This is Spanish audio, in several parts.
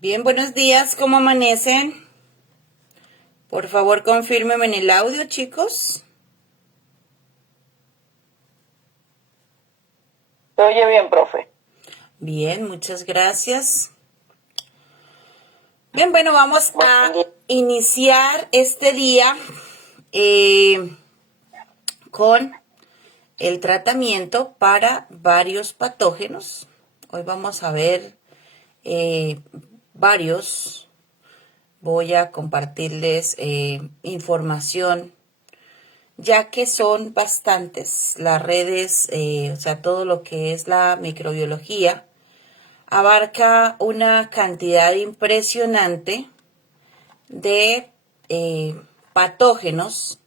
Bien, buenos días, ¿cómo amanecen? Por favor, confírmenme en el audio, chicos. Se oye bien, profe. Bien, muchas gracias. Bien, bueno, vamos a iniciar este día con el tratamiento para varios patógenos. Hoy vamos a ver varios. Voy a compartirles información, ya que son bastantes las redes, o sea, todo lo que es la microbiología, abarca una cantidad impresionante de patógenos.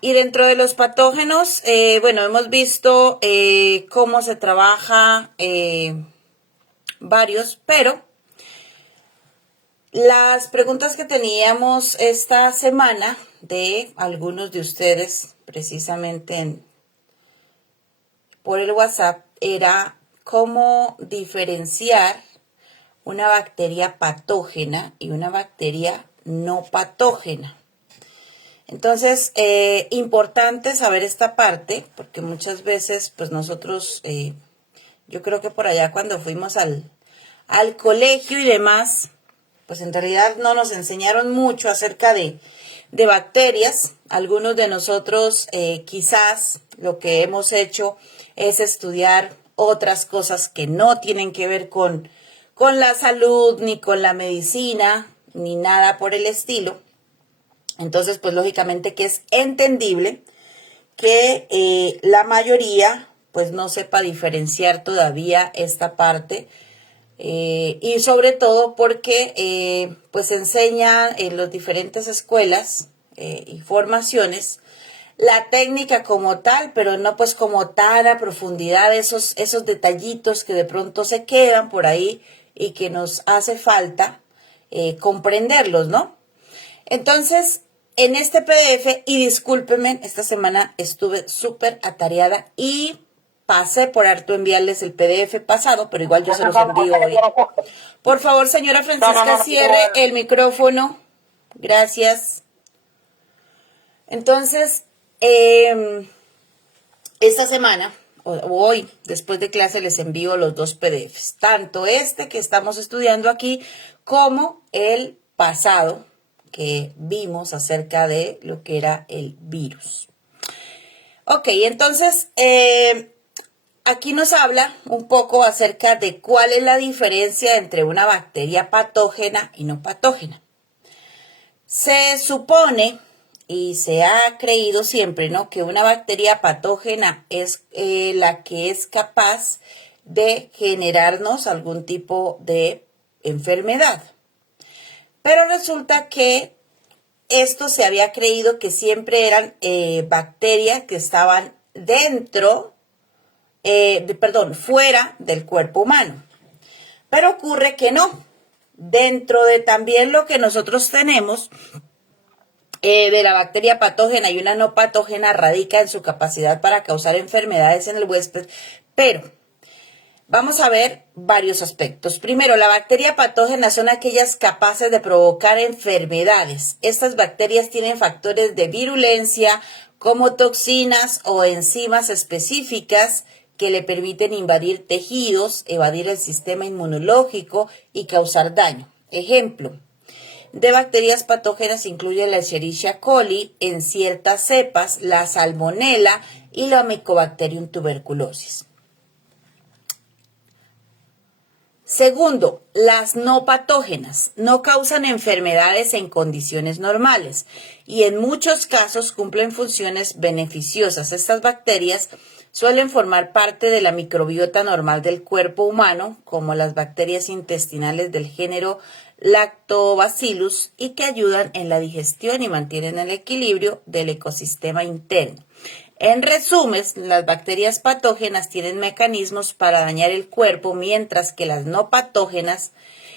Y dentro de los patógenos, bueno, hemos visto cómo se trabaja varios, pero las preguntas que teníamos esta semana de algunos de ustedes, precisamente por el WhatsApp, era cómo diferenciar una bacteria patógena y una bacteria no patógena. Entonces, importante saber esta parte, porque muchas veces, pues nosotros, yo creo que por allá cuando fuimos al colegio y demás, pues en realidad no nos enseñaron mucho acerca de bacterias. Algunos de nosotros quizás lo que hemos hecho es estudiar otras cosas que no tienen que ver con la salud, ni con la medicina, ni nada por el estilo. Entonces, pues lógicamente que es entendible que la mayoría pues no sepa diferenciar todavía esta parte. Y sobre todo porque pues enseñan en las diferentes escuelas y formaciones la técnica como tal, pero no pues como tal a profundidad esos detallitos que de pronto se quedan por ahí y que nos hace falta comprenderlos, ¿no? Entonces, en este PDF, y discúlpenme, esta semana estuve súper atareada y pasé por harto enviarles el PDF pasado, pero igual yo se los envío hoy. Por favor, señora Francisca, cierre el micrófono. Gracias. Entonces, esta semana, o hoy, después de clase, les envío los dos PDFs. Tanto este que estamos estudiando aquí, como el pasado que vimos acerca de lo que era el virus. Ok, entonces, aquí nos habla un poco acerca de cuál es la diferencia entre una bacteria patógena y no patógena. Se supone y se ha creído siempre, ¿no?, que una bacteria patógena es la que es capaz de generarnos algún tipo de enfermedad. Pero resulta que esto se había creído que siempre eran bacterias que estaban fuera del cuerpo humano. Pero ocurre que no. Dentro de también lo que nosotros tenemos de la bacteria patógena y una no patógena radica en su capacidad para causar enfermedades en el huésped, pero vamos a ver varios aspectos. Primero, la bacteria patógena son aquellas capaces de provocar enfermedades. Estas bacterias tienen factores de virulencia como toxinas o enzimas específicas que le permiten invadir tejidos, evadir el sistema inmunológico y causar daño. Ejemplo de bacterias patógenas incluye la Escherichia coli, en ciertas cepas, la Salmonella y la Mycobacterium tuberculosis. Segundo, las no patógenas no causan enfermedades en condiciones normales y en muchos casos cumplen funciones beneficiosas. Estas bacterias suelen formar parte de la microbiota normal del cuerpo humano, como las bacterias intestinales del género Lactobacillus, y que ayudan en la digestión y mantienen el equilibrio del ecosistema interno. En resumen, las bacterias patógenas tienen mecanismos para dañar el cuerpo, mientras que las no patógenas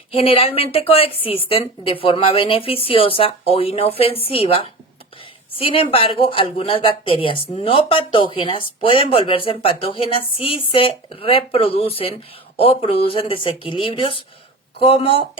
generalmente coexisten de forma beneficiosa o inofensiva. Sin embargo, algunas bacterias no patógenas pueden volverse patógenas si se reproducen o producen desequilibrios como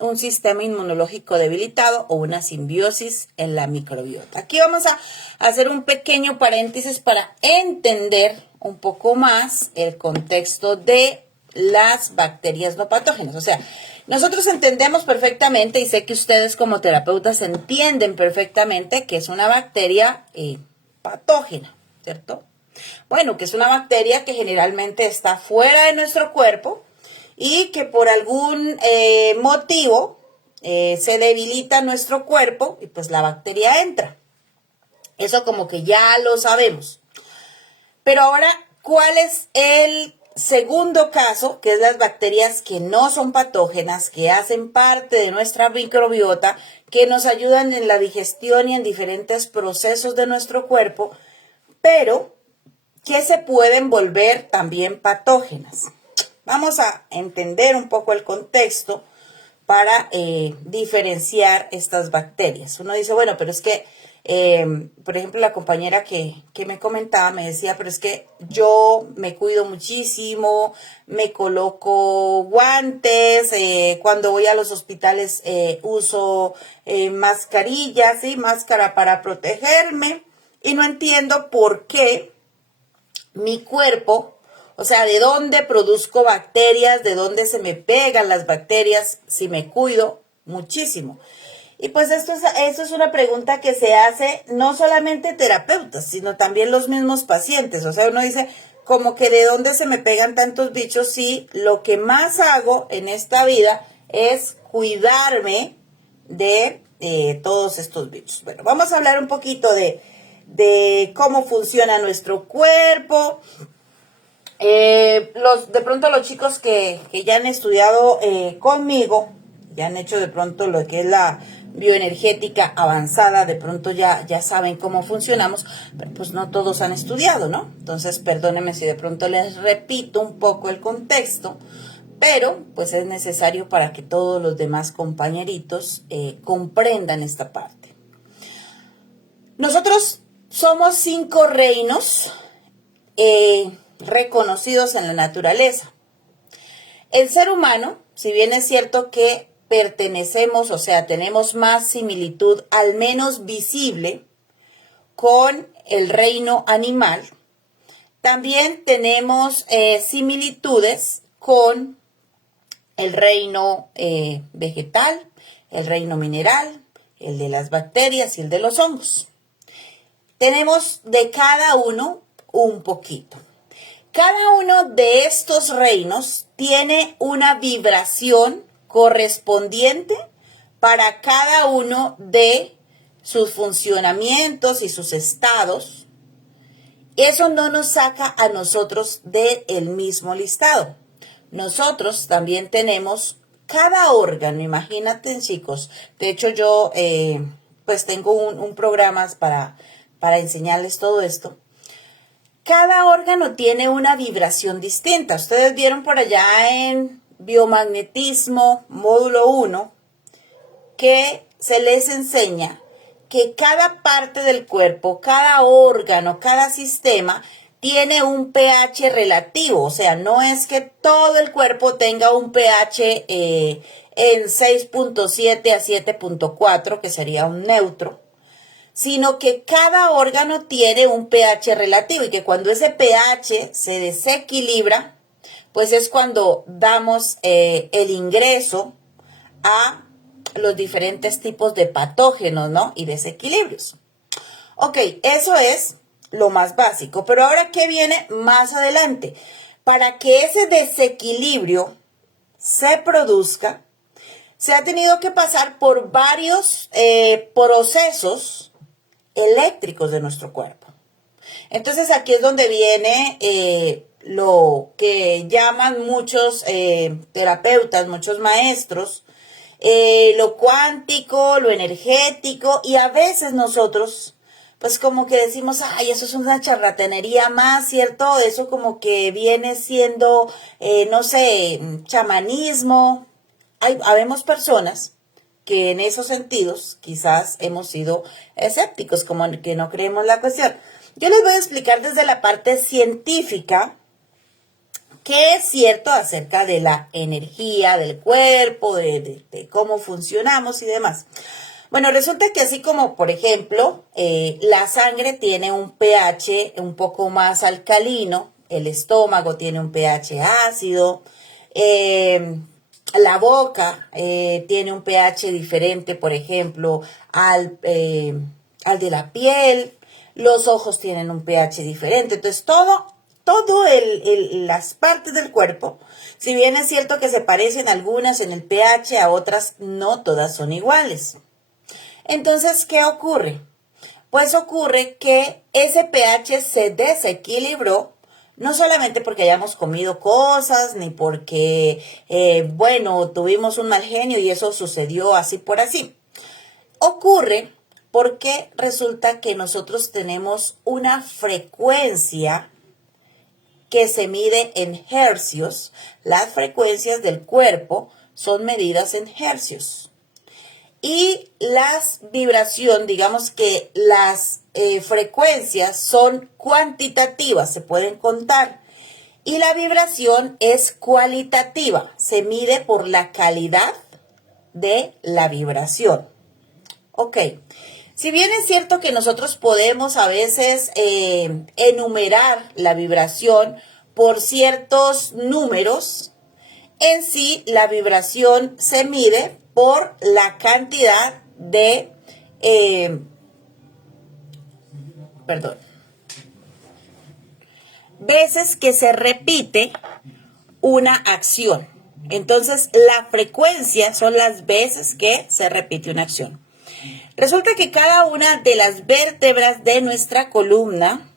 un sistema inmunológico debilitado o una simbiosis en la microbiota. Aquí vamos a hacer un pequeño paréntesis para entender un poco más el contexto de las bacterias no patógenas. O sea, nosotros entendemos perfectamente, y sé que ustedes como terapeutas entienden perfectamente que es una bacteria patógena, ¿cierto? Bueno, que es una bacteria que generalmente está fuera de nuestro cuerpo y que por algún motivo se debilita nuestro cuerpo y pues la bacteria entra. Eso como que ya lo sabemos. Pero ahora, ¿cuál es el segundo caso? Que es las bacterias que no son patógenas, que hacen parte de nuestra microbiota, que nos ayudan en la digestión y en diferentes procesos de nuestro cuerpo, pero que se pueden volver también patógenas. Vamos a entender un poco el contexto para diferenciar estas bacterias. Uno dice, bueno, pero es que, por ejemplo, la compañera que me comentaba me decía, pero es que yo me cuido muchísimo, me coloco guantes, cuando voy a los hospitales uso mascarillas, ¿sí? Máscara para protegerme, y no entiendo por qué mi cuerpo, o sea, de dónde produzco bacterias, de dónde se me pegan las bacterias si me cuido muchísimo. Y pues esto es una pregunta que se hace no solamente terapeutas, sino también los mismos pacientes. O sea, uno dice, como que de dónde se me pegan tantos bichos si lo que más hago en esta vida es cuidarme de todos estos bichos. Bueno, vamos a hablar un poquito de cómo funciona nuestro cuerpo. De pronto los chicos que ya han estudiado conmigo, ya han hecho de pronto lo que es la bioenergética avanzada, de pronto ya saben cómo funcionamos, pero pues no todos han estudiado, ¿no? Entonces, perdónenme si de pronto les repito un poco el contexto, pero pues es necesario para que todos los demás compañeritos comprendan esta parte. Nosotros somos 5 reinos reconocidos en la naturaleza. El ser humano, si bien es cierto que pertenecemos, o sea, tenemos más similitud, al menos visible, con el reino animal, también tenemos similitudes con el reino vegetal, el reino mineral, el de las bacterias y el de los hongos. Tenemos de cada uno un poquito. Cada uno de estos reinos tiene una vibración correspondiente para cada uno de sus funcionamientos y sus estados. Eso no nos saca a nosotros del mismo listado. Nosotros también tenemos cada órgano, imagínate, chicos. De hecho, yo pues tengo un programa para enseñarles todo esto. Cada órgano tiene una vibración distinta. Ustedes vieron por allá en biomagnetismo, módulo 1, que se les enseña que cada parte del cuerpo, cada órgano, cada sistema tiene un pH relativo. O sea, no es que todo el cuerpo tenga un pH en 6.7 a 7.4, que sería un neutro, sino que cada órgano tiene un pH relativo y que cuando ese pH se desequilibra, pues es cuando damos el ingreso a los diferentes tipos de patógenos, ¿no? Y desequilibrios. Ok, eso es lo más básico, pero ahora, ¿qué viene más adelante? Para que ese desequilibrio se produzca, se ha tenido que pasar por varios procesos eléctricos de nuestro cuerpo. Entonces aquí es donde viene lo que llaman muchos terapeutas, muchos maestros, lo cuántico, lo energético, y a veces nosotros pues como que decimos, ay, eso es una charlatanería más, ¿cierto? Eso como que viene siendo, no sé, chamanismo. Habemos personas que en esos sentidos quizás hemos sido escépticos, como que no creemos la cuestión. Yo les voy a explicar desde la parte científica ¿Qué es cierto acerca de la energía del cuerpo, de cómo funcionamos y demás? Bueno, resulta que así como, por ejemplo, la sangre tiene un pH un poco más alcalino, el estómago tiene un pH ácido, la boca tiene un pH diferente, por ejemplo, al de la piel, los ojos tienen un pH diferente, entonces todo las partes del cuerpo, si bien es cierto que se parecen algunas en el pH, a otras no todas son iguales. Entonces, ¿qué ocurre? Pues ocurre que ese pH se desequilibró, no solamente porque hayamos comido cosas, ni porque, bueno, tuvimos un mal genio y eso sucedió así por así. Ocurre porque resulta que nosotros tenemos una frecuencia que se mide en hercios. Las frecuencias del cuerpo son medidas en hercios. Y las vibración, digamos que las frecuencias son cuantitativas, se pueden contar. Y la vibración es cualitativa, se mide por la calidad de la vibración. Ok, si bien es cierto que nosotros podemos a veces enumerar la vibración por ciertos números, en sí la vibración se mide por la cantidad de, veces que se repite una acción. Entonces, la frecuencia son las veces que se repite una acción. Resulta que cada una de las vértebras de nuestra columna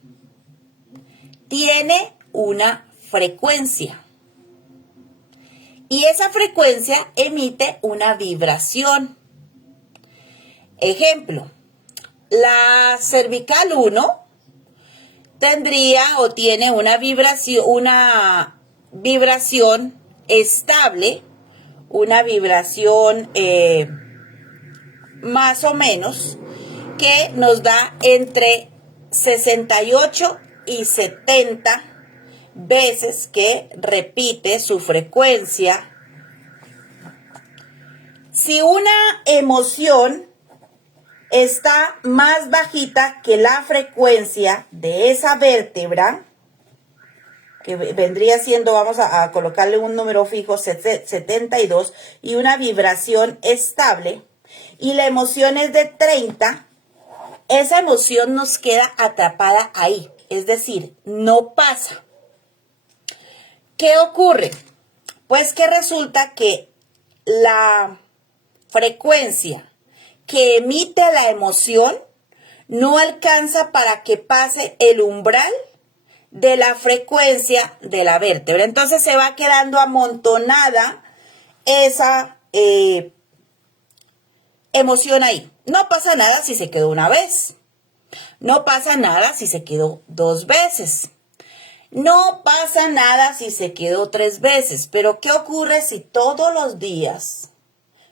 tiene una frecuencia. Y esa frecuencia emite una vibración. Ejemplo, la cervical 1 tendría o tiene una vibración estable, una vibración más o menos, que nos da entre 68 y 70 veces que repite su frecuencia. Si una emoción está más bajita que la frecuencia de esa vértebra, que vendría siendo, vamos a colocarle un número fijo, 72, y una vibración estable, y la emoción es de 30, esa emoción nos queda atrapada ahí, es decir, no pasa. ¿Qué ocurre? Pues que resulta que la frecuencia que emite la emoción no alcanza para que pase el umbral de la frecuencia de la vértebra. Entonces se va quedando amontonada esa emoción ahí. No pasa nada si se quedó una vez. No pasa nada si se quedó 2 veces. No pasa nada si se quedó 3 veces. Pero ¿qué ocurre si todos los días,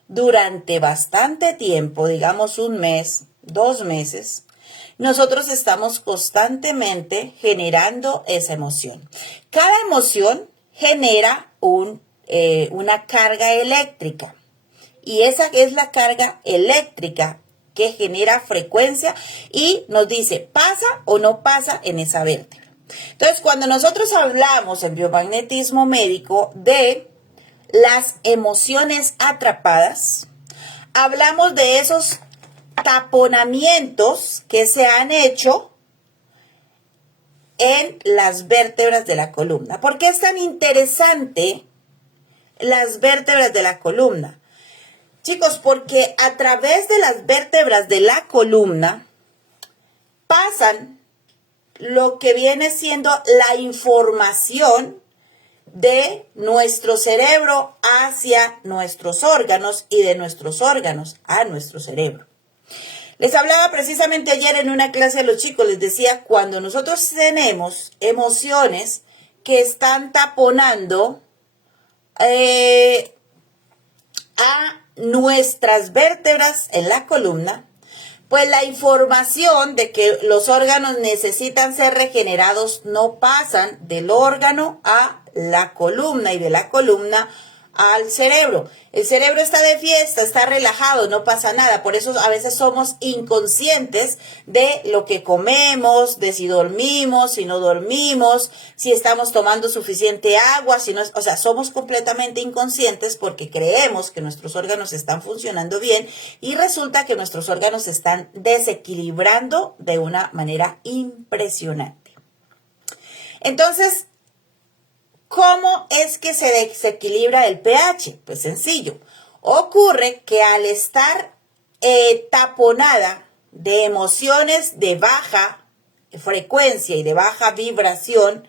durante bastante tiempo, digamos 1 mes, 2 meses, nosotros estamos constantemente generando esa emoción? Cada emoción genera una carga eléctrica. Y esa es la carga eléctrica que genera frecuencia y nos dice, ¿pasa o no pasa en esa vértebra? Entonces, cuando nosotros hablamos en biomagnetismo médico de las emociones atrapadas, hablamos de esos taponamientos que se han hecho en las vértebras de la columna. ¿Por qué es tan interesante las vértebras de la columna? Chicos, porque a través de las vértebras de la columna pasan lo que viene siendo la información de nuestro cerebro hacia nuestros órganos y de nuestros órganos a nuestro cerebro. Les hablaba precisamente ayer en una clase a los chicos, les decía, cuando nosotros tenemos emociones que están taponando a nuestras vértebras en la columna, pues la información de que los órganos necesitan ser regenerados no pasan del órgano a la columna y de la columna al cerebro. El cerebro está de fiesta, está relajado, no pasa nada. Por eso a veces somos inconscientes de lo que comemos, de si dormimos, si no dormimos, si estamos tomando suficiente agua, si no, o sea, somos completamente inconscientes porque creemos que nuestros órganos están funcionando bien y resulta que nuestros órganos se están desequilibrando de una manera impresionante. Entonces, ¿cómo es que se desequilibra el pH? Pues sencillo. Ocurre que al estar taponada de emociones de baja frecuencia y de baja vibración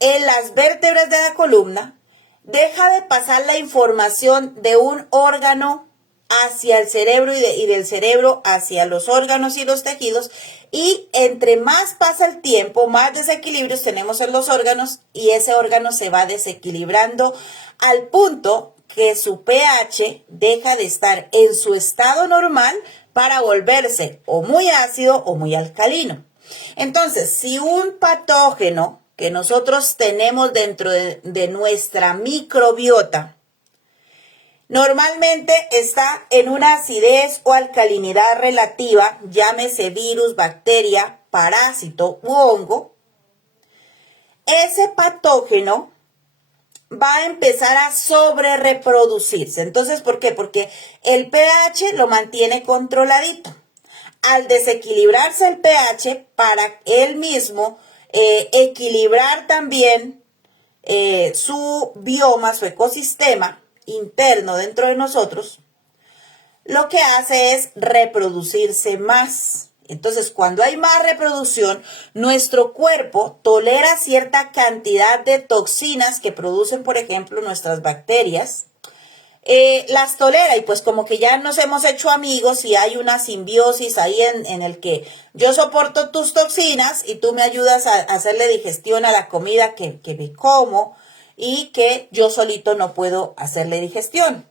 en las vértebras de la columna, deja de pasar la información de un órgano hacia el cerebro y del cerebro hacia los órganos y los tejidos, y entre más pasa el tiempo, más desequilibrios tenemos en los órganos y ese órgano se va desequilibrando al punto que su pH deja de estar en su estado normal para volverse o muy ácido o muy alcalino. Entonces, si un patógeno que nosotros tenemos dentro de nuestra microbiota normalmente está en una acidez o alcalinidad relativa, llámese virus, bacteria, parásito u hongo, ese patógeno va a empezar a sobre reproducirse. Entonces, ¿por qué? Porque el pH lo mantiene controladito. Al desequilibrarse el pH, para él mismo equilibrar también su bioma, su ecosistema interno dentro de nosotros, lo que hace es reproducirse más. Entonces, cuando hay más reproducción, nuestro cuerpo tolera cierta cantidad de toxinas que producen, por ejemplo, nuestras bacterias. Las tolera y pues como que ya nos hemos hecho amigos y hay una simbiosis ahí en el que yo soporto tus toxinas y tú me ayudas a hacerle digestión a la comida que me como y que yo solito no puedo hacerle digestión.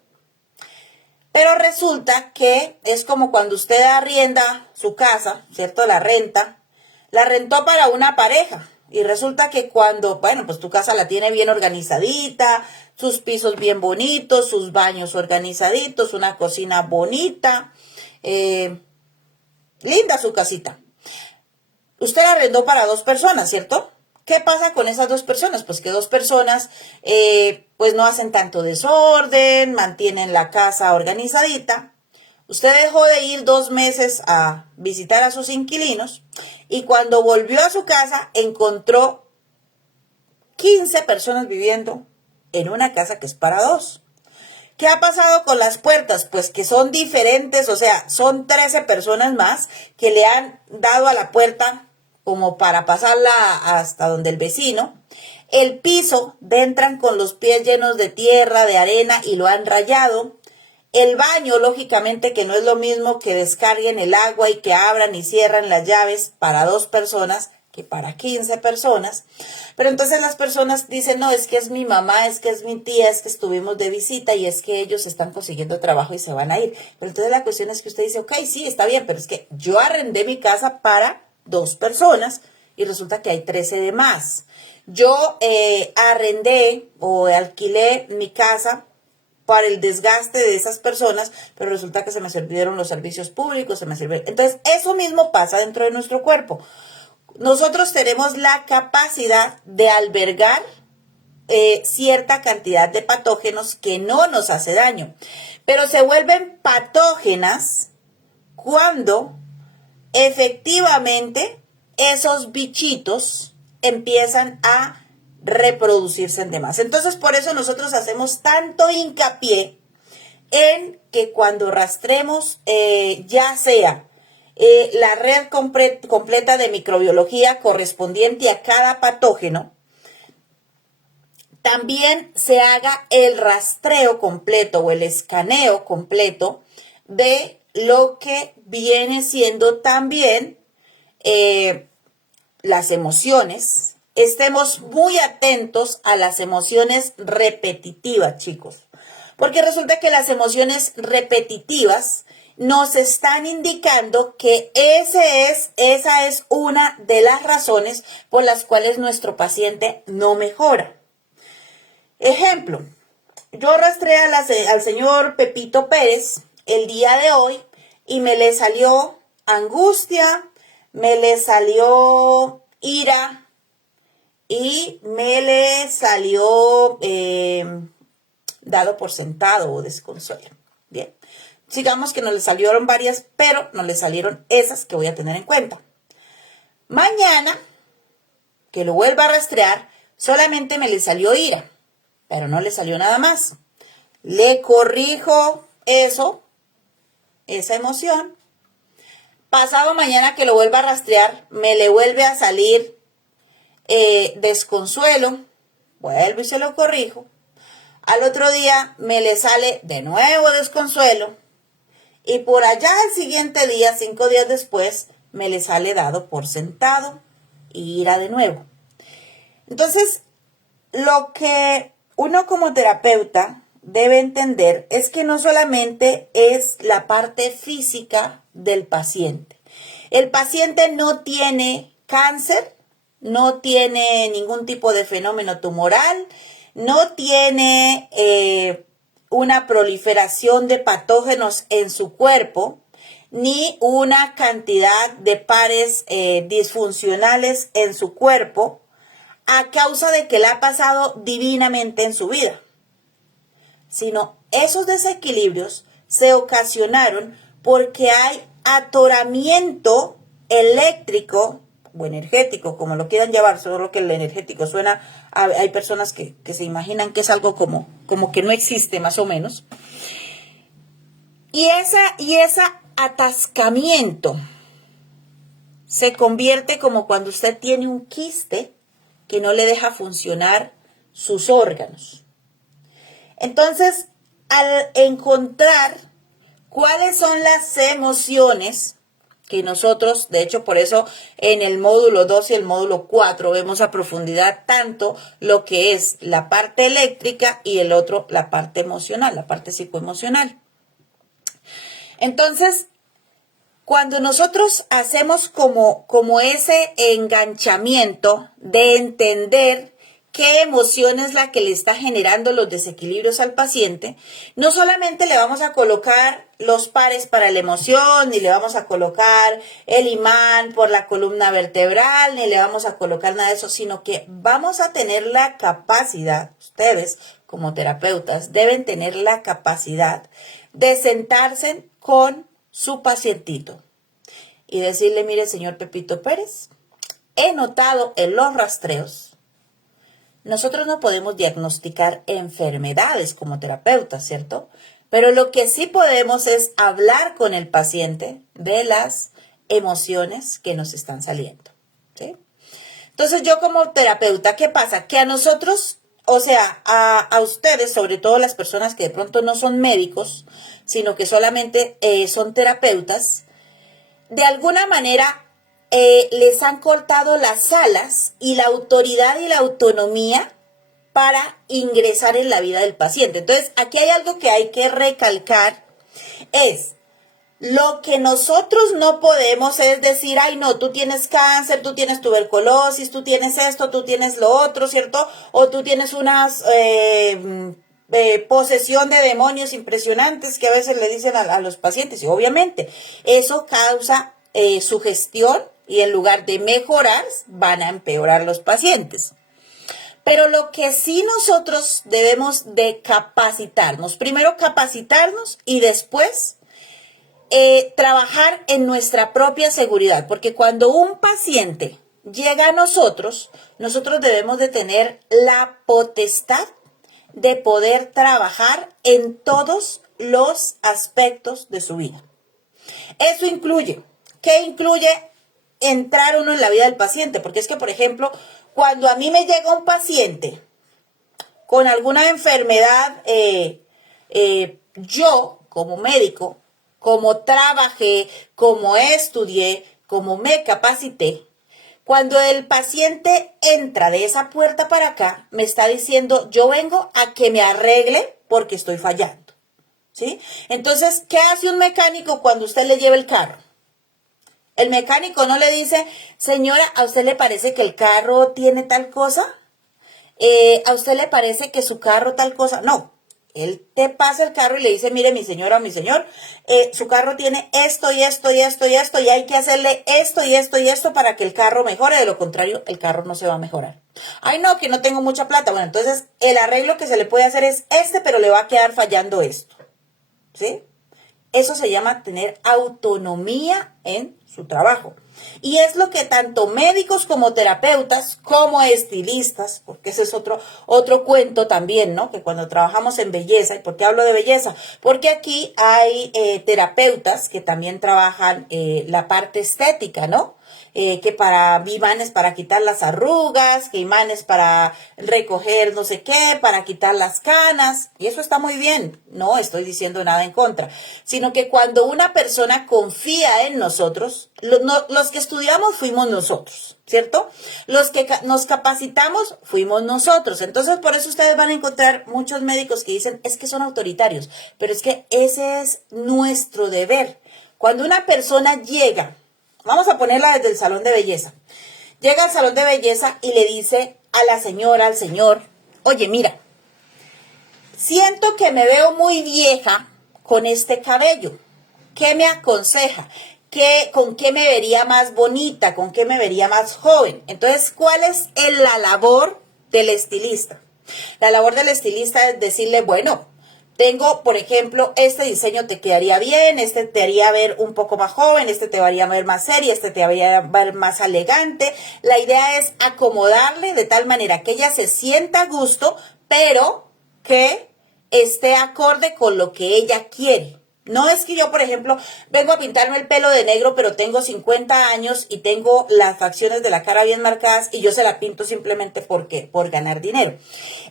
Pero resulta que es como cuando usted arrienda su casa, ¿cierto? La rentó para una pareja. Y resulta que cuando, bueno, pues tu casa la tiene bien organizadita, sus pisos bien bonitos, sus baños organizaditos, una cocina bonita, linda su casita. Usted la arrendó para 2 personas, ¿cierto? ¿Qué pasa con esas 2 personas? Pues que 2 personas pues no hacen tanto desorden, mantienen la casa organizadita. Usted dejó de ir 2 meses a visitar a sus inquilinos y cuando volvió a su casa encontró 15 personas viviendo en una casa que es para 2. ¿Qué ha pasado con las puertas? Pues que son diferentes, o sea, son 13 personas más que le han dado a la puerta como para pasarla hasta donde el vecino. El piso, entran con los pies llenos de tierra, de arena y lo han rayado. El baño, lógicamente que no es lo mismo que descarguen el agua y que abran y cierran las llaves para 2 personas que para 15 personas. Pero entonces las personas dicen, no, es que es mi mamá, es que es mi tía, es que estuvimos de visita y es que ellos están consiguiendo trabajo y se van a ir. Pero entonces la cuestión es que usted dice, ok, sí, está bien, pero es que yo arrendé mi casa para 2 personas y resulta que hay 13 de más. Yo arrendé o alquilé mi casa para el desgaste de esas personas, pero resulta que se me sirvieron los servicios públicos, se me sirvieron. Entonces, eso mismo pasa dentro de nuestro cuerpo. Nosotros tenemos la capacidad de albergar cierta cantidad de patógenos que no nos hace daño, pero se vuelven patógenas cuando efectivamente esos bichitos empiezan a reproducirse en demás. Entonces, por eso nosotros hacemos tanto hincapié en que cuando rastremos ya sea la red completa de microbiología correspondiente a cada patógeno, también se haga el rastreo completo o el escaneo completo de lo que viene siendo también las emociones. Estemos muy atentos a las emociones repetitivas, chicos, porque resulta que las emociones repetitivas nos están indicando que esa es una de las razones por las cuales nuestro paciente no mejora. Ejemplo, yo rastreé al señor Pepito Pérez el día de hoy y me le salió angustia, me le salió ira y me le salió dado por sentado o desconsuelo. Bien, digamos que nos le salieron varias, pero nos le salieron esas que voy a tener en cuenta. Mañana, que lo vuelva a rastrear, solamente me le salió ira, pero no le salió nada más. Le corrijo eso, esa emoción. Pasado mañana que lo vuelva a rastrear, me le vuelve a salir desconsuelo, vuelvo y se lo corrijo. Al otro día me le sale de nuevo desconsuelo y por allá el siguiente día, 5 días después, me le sale dado por sentado y ira de nuevo. Entonces, lo que uno como terapeuta debe entender es que no solamente es la parte física del paciente. El paciente no tiene cáncer, no tiene ningún tipo de fenómeno tumoral, no tiene una proliferación de patógenos en su cuerpo, ni una cantidad de pares disfuncionales en su cuerpo a causa de que le ha pasado divinamente en su vida, sino esos desequilibrios se ocasionaron porque hay atoramiento eléctrico o energético, como lo quieran llevar, solo que el energético suena, hay personas que se imaginan que es algo como que no existe más o menos, y ese atascamiento se convierte como cuando usted tiene un quiste que no le deja funcionar sus órganos. Entonces, al encontrar cuáles son las emociones que nosotros, de hecho por eso en el módulo 2 y el módulo 4 vemos a profundidad tanto lo que es la parte eléctrica y el otro la parte emocional, la parte psicoemocional. Entonces, cuando nosotros hacemos como ese enganchamiento de entender qué emoción es la que le está generando los desequilibrios al paciente, no solamente le vamos a colocar los pares para la emoción, ni le vamos a colocar el imán por la columna vertebral, ni le vamos a colocar nada de eso, sino que vamos a tener la capacidad, ustedes como terapeutas deben tener la capacidad de sentarse con su pacientito y decirle, mire, señor Pepito Pérez, he notado en los rastreos, nosotros no podemos diagnosticar enfermedades como terapeutas, ¿cierto? Pero lo que sí podemos es hablar con el paciente de las emociones que nos están saliendo, ¿sí? Entonces yo como terapeuta, ¿qué pasa? Que a nosotros, o sea, a ustedes, sobre todo las personas que de pronto no son médicos, sino que solamente son terapeutas, de alguna manera les han cortado las alas y la autoridad y la autonomía para ingresar en la vida del paciente. Entonces, aquí hay algo que hay que recalcar, es lo que nosotros no podemos es decir, ay no, tú tienes cáncer, tú tienes tuberculosis, tú tienes esto, tú tienes lo otro, ¿cierto? O tú tienes unas posesión de demonios impresionantes que a veces le dicen a los pacientes. Y obviamente eso causa sugestión y en lugar de mejorar van a empeorar los pacientes. Pero lo que sí nosotros debemos de capacitarnos, primero capacitarnos y después trabajar en nuestra propia seguridad, porque cuando un paciente llega a nosotros debemos de tener la potestad de poder trabajar en todos los aspectos de su vida. Eso incluye, ¿qué incluye entrar uno en la vida del paciente? Porque es que, por ejemplo, cuando a mí me llega un paciente con alguna enfermedad, yo como médico, como trabajé, como estudié, como me capacité, cuando el paciente entra de esa puerta para acá, me está diciendo, yo vengo a que me arregle porque estoy fallando, ¿sí? Entonces, ¿qué hace un mecánico cuando usted le lleva el carro? El mecánico no le dice, señora, ¿a usted le parece que el carro tiene tal cosa? ¿A usted le parece que su carro tal cosa? No. Él te pasa el carro y le dice, mire, mi señora o mi señor, su carro tiene esto y esto y esto y esto, y hay que hacerle esto y esto y esto para que el carro mejore, de lo contrario, el carro no se va a mejorar. Ay, no, que no tengo mucha plata. Bueno, entonces el arreglo que se le puede hacer es este, pero le va a quedar fallando esto. ¿Sí? Eso se llama tener autonomía en su trabajo. Y es lo que tanto médicos como terapeutas, como estilistas, porque ese es otro cuento también, ¿no? Que cuando trabajamos en belleza, ¿y por qué hablo de belleza? Porque aquí hay terapeutas que también trabajan la parte estética, ¿no? Que para imanes para quitar las arrugas, que imanes para recoger no sé qué, para quitar las canas, y eso está muy bien, no estoy diciendo nada en contra, sino que cuando una persona confía en nosotros, los que estudiamos fuimos nosotros, ¿cierto? Los que nos capacitamos fuimos nosotros, entonces por eso ustedes van a encontrar muchos médicos que dicen, es que son autoritarios, pero es que ese es nuestro deber. Cuando una persona llega, vamos a ponerla desde el salón de belleza. Llega al salón de belleza y le dice a la señora, al señor, oye, mira, siento que me veo muy vieja con este cabello. ¿Qué me aconseja? ¿Con qué me vería más bonita? ¿Con qué me vería más joven? Entonces, ¿cuál es la labor del estilista? La labor del estilista es decirle, bueno, tengo, por ejemplo, este diseño te quedaría bien, este te haría ver un poco más joven, este te haría ver más seria, este te haría ver más elegante. La idea es acomodarle de tal manera que ella se sienta a gusto, pero que esté acorde con lo que ella quiere. No es que yo, por ejemplo, vengo a pintarme el pelo de negro, pero tengo 50 años y tengo las facciones de la cara bien marcadas y yo se la pinto simplemente porque por ganar dinero.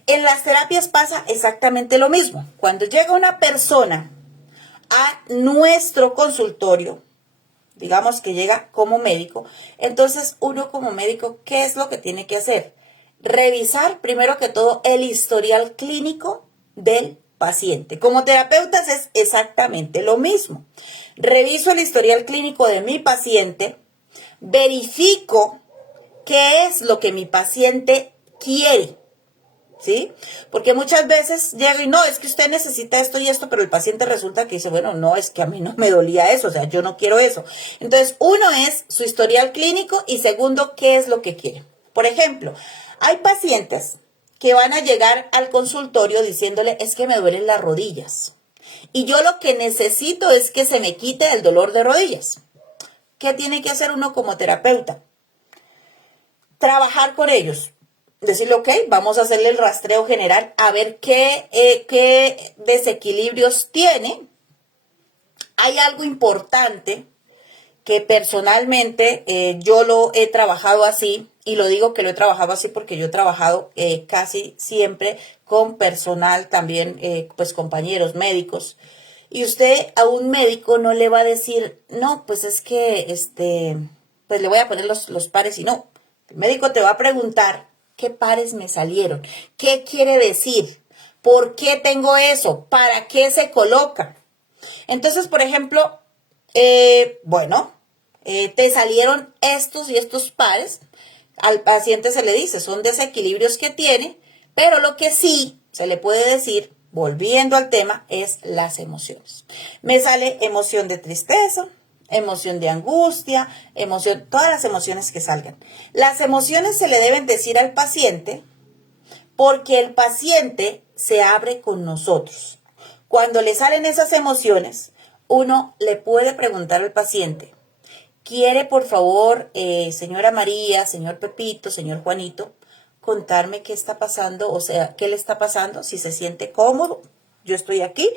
En las terapias pasa exactamente lo mismo. Cuando llega una persona a nuestro consultorio, digamos que llega como médico, entonces uno como médico, ¿qué es lo que tiene que hacer? Revisar primero que todo el historial clínico del paciente. Como terapeutas es exactamente lo mismo. Reviso el historial clínico de mi paciente, verifico qué es lo que mi paciente quiere, ¿sí? Porque muchas veces llega y no, es que usted necesita esto y esto, pero el paciente resulta que dice, bueno, no, es que a mí no me dolía eso, o sea, yo no quiero eso. Entonces, uno es su historial clínico y segundo, qué es lo que quiere. Por ejemplo, hay pacientes que van a llegar al consultorio diciéndole, es que me duelen las rodillas. Y yo lo que necesito es que se me quite el dolor de rodillas. ¿Qué tiene que hacer uno como terapeuta? Trabajar con ellos. Decirle, ok, vamos a hacerle el rastreo general a ver qué desequilibrios tiene. Hay algo importante que personalmente yo lo he trabajado así, y lo digo que lo he trabajado así porque yo he trabajado casi siempre con personal también, pues compañeros médicos, y usted a un médico no le va a decir, no, pues es que, pues le voy a poner los pares, y no, el médico te va a preguntar, ¿qué pares me salieron? ¿Qué quiere decir? ¿Por qué tengo eso? ¿Para qué se coloca? Entonces, por ejemplo, te salieron estos y estos pares. Al paciente se le dice, son desequilibrios que tiene, pero lo que sí se le puede decir, volviendo al tema, es las emociones. Me sale emoción de tristeza, emoción de angustia, todas las emociones que salgan. Las emociones se le deben decir al paciente porque el paciente se abre con nosotros. Cuando le salen esas emociones, uno le puede preguntar al paciente, ¿quiere por favor, señora María, señor Pepito, señor Juanito, contarme qué está pasando? O sea, ¿qué le está pasando? Si se siente cómodo, yo estoy aquí.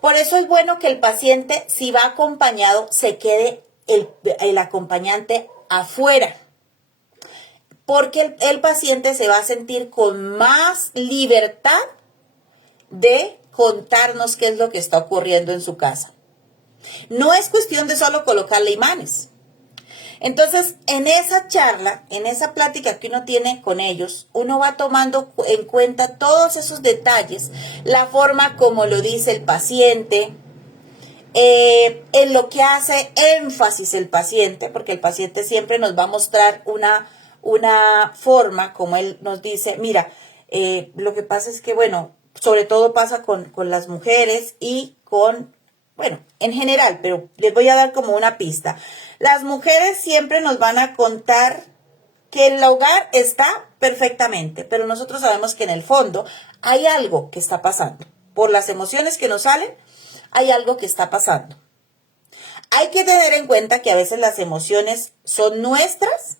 Por eso es bueno que el paciente, si va acompañado, se quede el acompañante afuera. Porque el paciente se va a sentir con más libertad de contarnos qué es lo que está ocurriendo en su casa. No es cuestión de solo colocarle imanes. Entonces, en esa charla, en esa plática que uno tiene con ellos, uno va tomando en cuenta todos esos detalles, la forma como lo dice el paciente, en lo que hace énfasis el paciente, porque el paciente siempre nos va a mostrar una forma, como él nos dice, mira, Lo que pasa es que, bueno, sobre todo pasa con las mujeres y bueno, en general, pero les voy a dar como una pista. Las mujeres siempre nos van a contar que el hogar está perfectamente, pero nosotros sabemos que en el fondo hay algo que está pasando. Por las emociones que nos salen, hay algo que está pasando. Hay que tener en cuenta que a veces las emociones son nuestras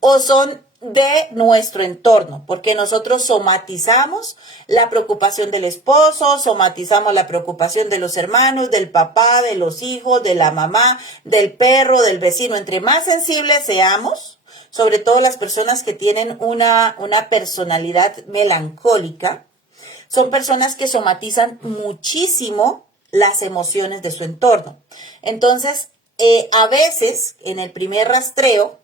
o son de nuestro entorno, porque nosotros somatizamos la preocupación del esposo, somatizamos la preocupación de los hermanos, del papá, de los hijos, de la mamá, del perro, del vecino. Entre más sensibles seamos, sobre todo las personas que tienen una personalidad melancólica, son personas que somatizan muchísimo las emociones de su entorno. Entonces, a veces en el primer rastreo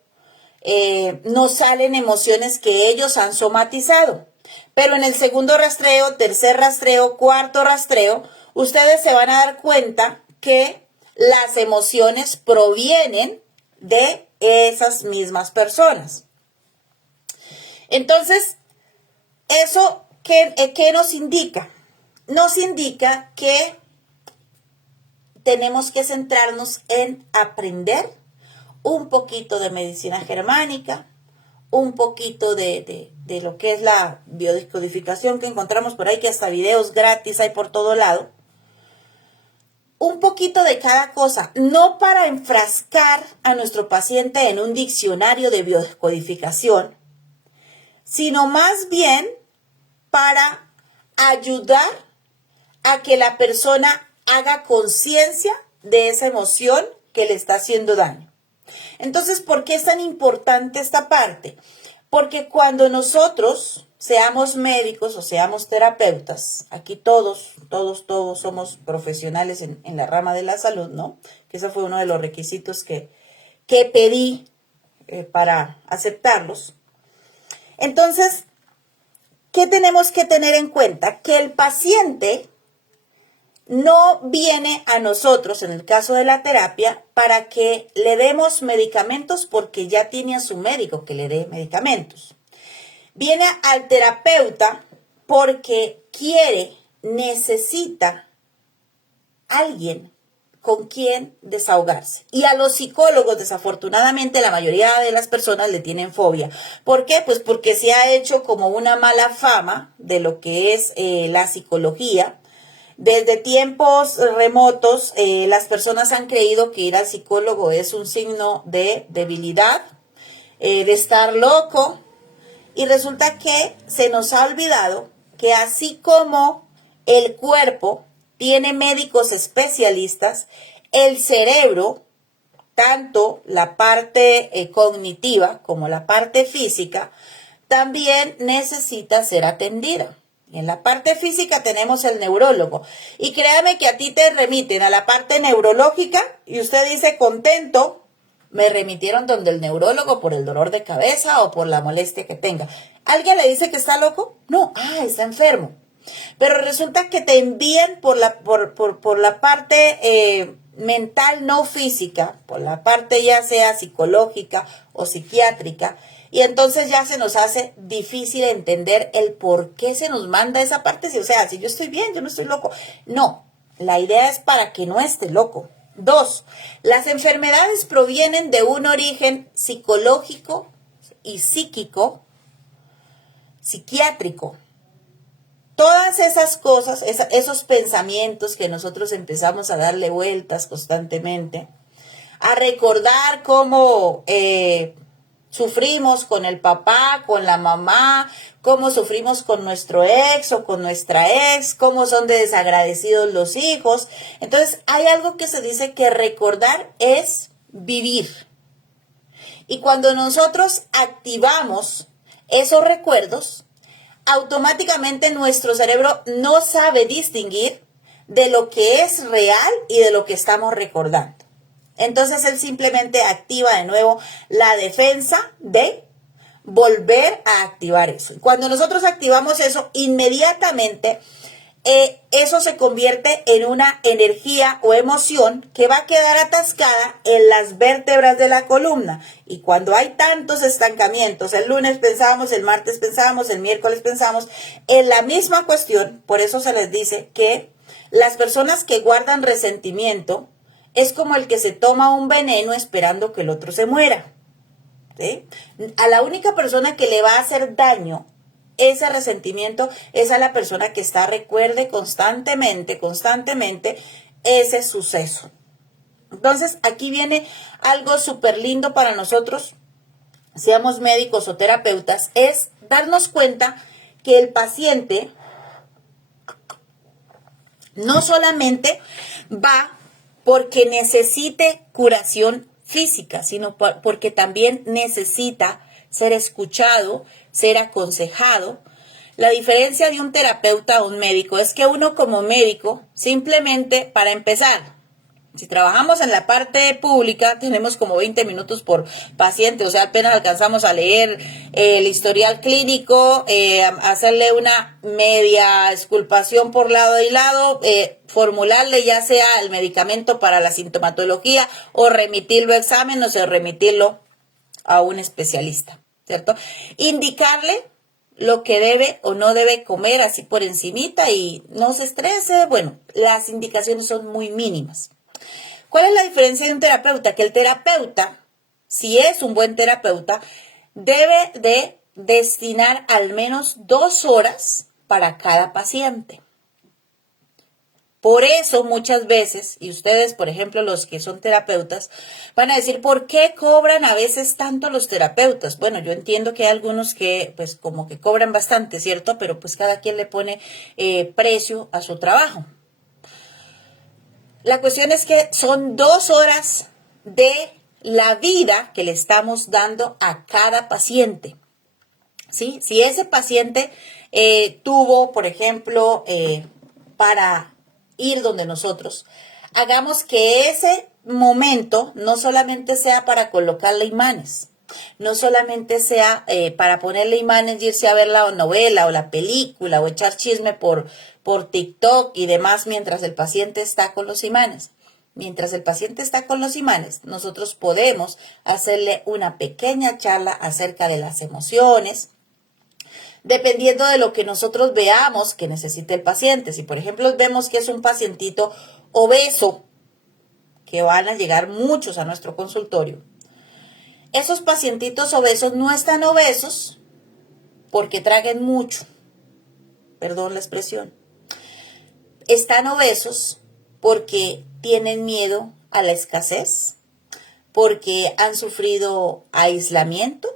nos salen emociones que ellos han somatizado, pero en el segundo rastreo, tercer rastreo, cuarto rastreo, ustedes se van a dar cuenta que las emociones provienen de esas mismas personas. Entonces, ¿eso qué nos indica? Nos indica que tenemos que centrarnos en aprender un poquito de medicina germánica, un poquito de lo que es la biodescodificación que encontramos por ahí, que hasta videos gratis hay por todo lado. Un poquito de cada cosa, no para enfrascar a nuestro paciente en un diccionario de biodescodificación, sino más bien para ayudar a que la persona haga conciencia de esa emoción que le está haciendo daño. Entonces, ¿por qué es tan importante esta parte? Porque cuando nosotros seamos médicos o seamos terapeutas, aquí todos somos profesionales en la rama de la salud, ¿no? Que ese fue uno de los requisitos que pedí para aceptarlos. Entonces, ¿qué tenemos que tener en cuenta? Que el paciente no viene a nosotros, en el caso de la terapia, para que le demos medicamentos porque ya tiene a su médico que le dé medicamentos. Viene al terapeuta porque quiere, necesita alguien con quien desahogarse. Y a los psicólogos, desafortunadamente, la mayoría de las personas le tienen fobia. ¿Por qué? Pues porque se ha hecho como una mala fama de lo que es la psicología. Desde tiempos remotos, las personas han creído que ir al psicólogo es un signo de debilidad, de estar loco, y resulta que se nos ha olvidado que así como el cuerpo tiene médicos especialistas, el cerebro, tanto la parte cognitiva como la parte física, también necesita ser atendida. En la parte física tenemos el neurólogo. Y créame que a ti te remiten a la parte neurológica y usted dice contento, me remitieron donde el neurólogo por el dolor de cabeza o por la molestia que tenga. ¿Alguien le dice que está loco? No, está enfermo. Pero resulta que te envían por la parte mental no física, por la parte ya sea psicológica o psiquiátrica, y entonces ya se nos hace difícil entender el por qué se nos manda esa parte. O sea, si yo estoy bien, yo no estoy loco. No, la idea es para que no esté loco. 2, las enfermedades provienen de un origen psicológico y psíquico, psiquiátrico. Todas esas cosas, esos pensamientos que nosotros empezamos a darle vueltas constantemente, a recordar cómo sufrimos con el papá, con la mamá, cómo sufrimos con nuestro ex o con nuestra ex, cómo son de desagradecidos los hijos. Entonces, hay algo que se dice que recordar es vivir. Y cuando nosotros activamos esos recuerdos, automáticamente nuestro cerebro no sabe distinguir de lo que es real y de lo que estamos recordando. Entonces él simplemente activa de nuevo la defensa de volver a activar eso. Y cuando nosotros activamos eso, inmediatamente eso se convierte en una energía o emoción que va a quedar atascada en las vértebras de la columna. Y cuando hay tantos estancamientos, el lunes pensábamos, el martes pensábamos, el miércoles pensamos, en la misma cuestión, por eso se les dice que las personas que guardan resentimiento es como el que se toma un veneno esperando que el otro se muera. ¿Sí? A la única persona que le va a hacer daño ese resentimiento es a la persona que recuerde constantemente ese suceso. Entonces, aquí viene algo súper lindo para nosotros, seamos médicos o terapeutas, es darnos cuenta que el paciente no solamente va porque necesite curación física, sino porque también necesita ser escuchado, ser aconsejado. La diferencia de un terapeuta a un médico es que uno como médico, simplemente para empezar, si trabajamos en la parte pública, tenemos como 20 minutos por paciente, o sea, apenas alcanzamos a leer el historial clínico, hacerle una media exculpación por lado y lado, formularle ya sea el medicamento para la sintomatología o remitirlo a examen o remitirlo a un especialista, ¿cierto? Indicarle lo que debe o no debe comer así por encimita y no se estrese. Bueno, las indicaciones son muy mínimas. ¿Cuál es la diferencia de un terapeuta? Que el terapeuta, si es un buen terapeuta, debe de destinar al menos 2 horas para cada paciente. Por eso muchas veces, y ustedes, por ejemplo, los que son terapeutas, van a decir, ¿por qué cobran a veces tanto los terapeutas? Bueno, yo entiendo que hay algunos que, pues, como que cobran bastante, ¿cierto? Pero pues cada quien le pone precio a su trabajo. La cuestión es que son 2 horas de la vida que le estamos dando a cada paciente, ¿sí? Si ese paciente tuvo, por ejemplo, para ir donde nosotros, hagamos que ese momento no solamente sea para colocarle imanes, no solamente sea para ponerle imanes y irse a ver la novela o la película o echar chisme por TikTok y demás mientras el paciente está con los imanes. Mientras el paciente está con los imanes, nosotros podemos hacerle una pequeña charla acerca de las emociones, dependiendo de lo que nosotros veamos que necesite el paciente. Si, por ejemplo, vemos que es un pacientito obeso, que van a llegar muchos a nuestro consultorio, esos pacientitos obesos no están obesos porque traguen mucho, perdón la expresión. Están obesos porque tienen miedo a la escasez, porque han sufrido aislamiento,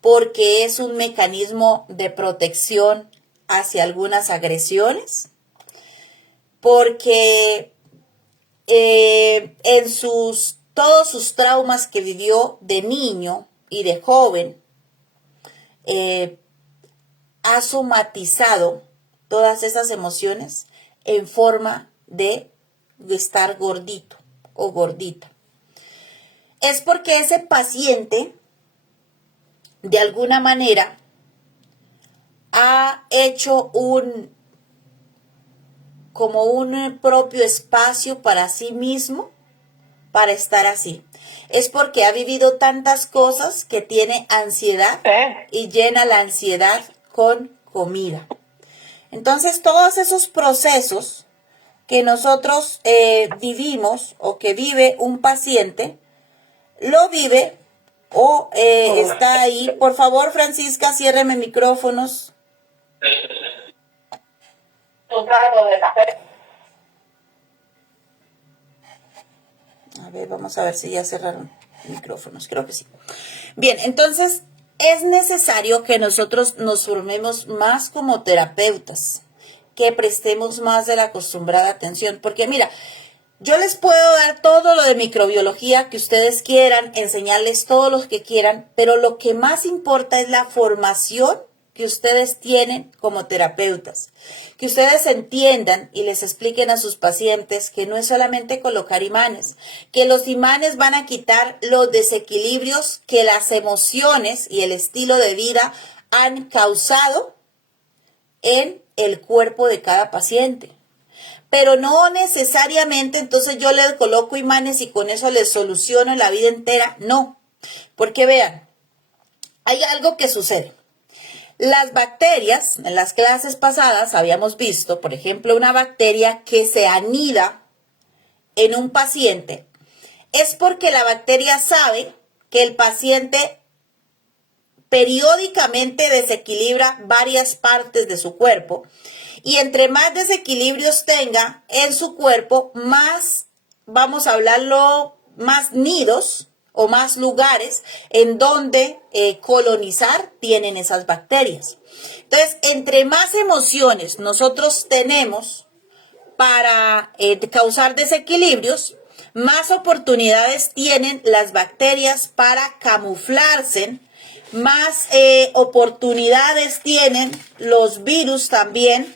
porque es un mecanismo de protección hacia algunas agresiones, porque en todos sus traumas que vivió de niño y de joven, ha somatizado todas esas emociones en forma de estar gordito o gordita. Es porque ese paciente, de alguna manera, ha hecho como un propio espacio para sí mismo, para estar así. Es porque ha vivido tantas cosas que tiene ansiedad y llena la ansiedad con comida. Entonces, todos esos procesos que nosotros vivimos o que vive un paciente, lo vive o está ahí. Por favor, Francisca, ciérreme micrófonos. A ver, vamos a ver si ya cerraron micrófonos. Creo que sí. Bien, entonces es necesario que nosotros nos formemos más como terapeutas, que prestemos más de la acostumbrada atención. Porque mira, yo les puedo dar todo lo de microbiología que ustedes quieran, enseñarles todo lo que quieran, pero lo que más importa es la formación que ustedes tienen como terapeutas. Que ustedes entiendan y les expliquen a sus pacientes que no es solamente colocar imanes, que los imanes van a quitar los desequilibrios que las emociones y el estilo de vida han causado en el cuerpo de cada paciente. Pero no necesariamente entonces yo les coloco imanes y con eso les soluciono la vida entera. No, porque vean, hay algo que sucede. Las bacterias, en las clases pasadas habíamos visto, por ejemplo, una bacteria que se anida en un paciente. Es porque la bacteria sabe que el paciente periódicamente desequilibra varias partes de su cuerpo y entre más desequilibrios tenga en su cuerpo, más, vamos a hablarlo, más nidos o más lugares en donde colonizar tienen esas bacterias. Entonces, entre más emociones nosotros tenemos para causar desequilibrios, más oportunidades tienen las bacterias para camuflarse, más oportunidades tienen los virus también.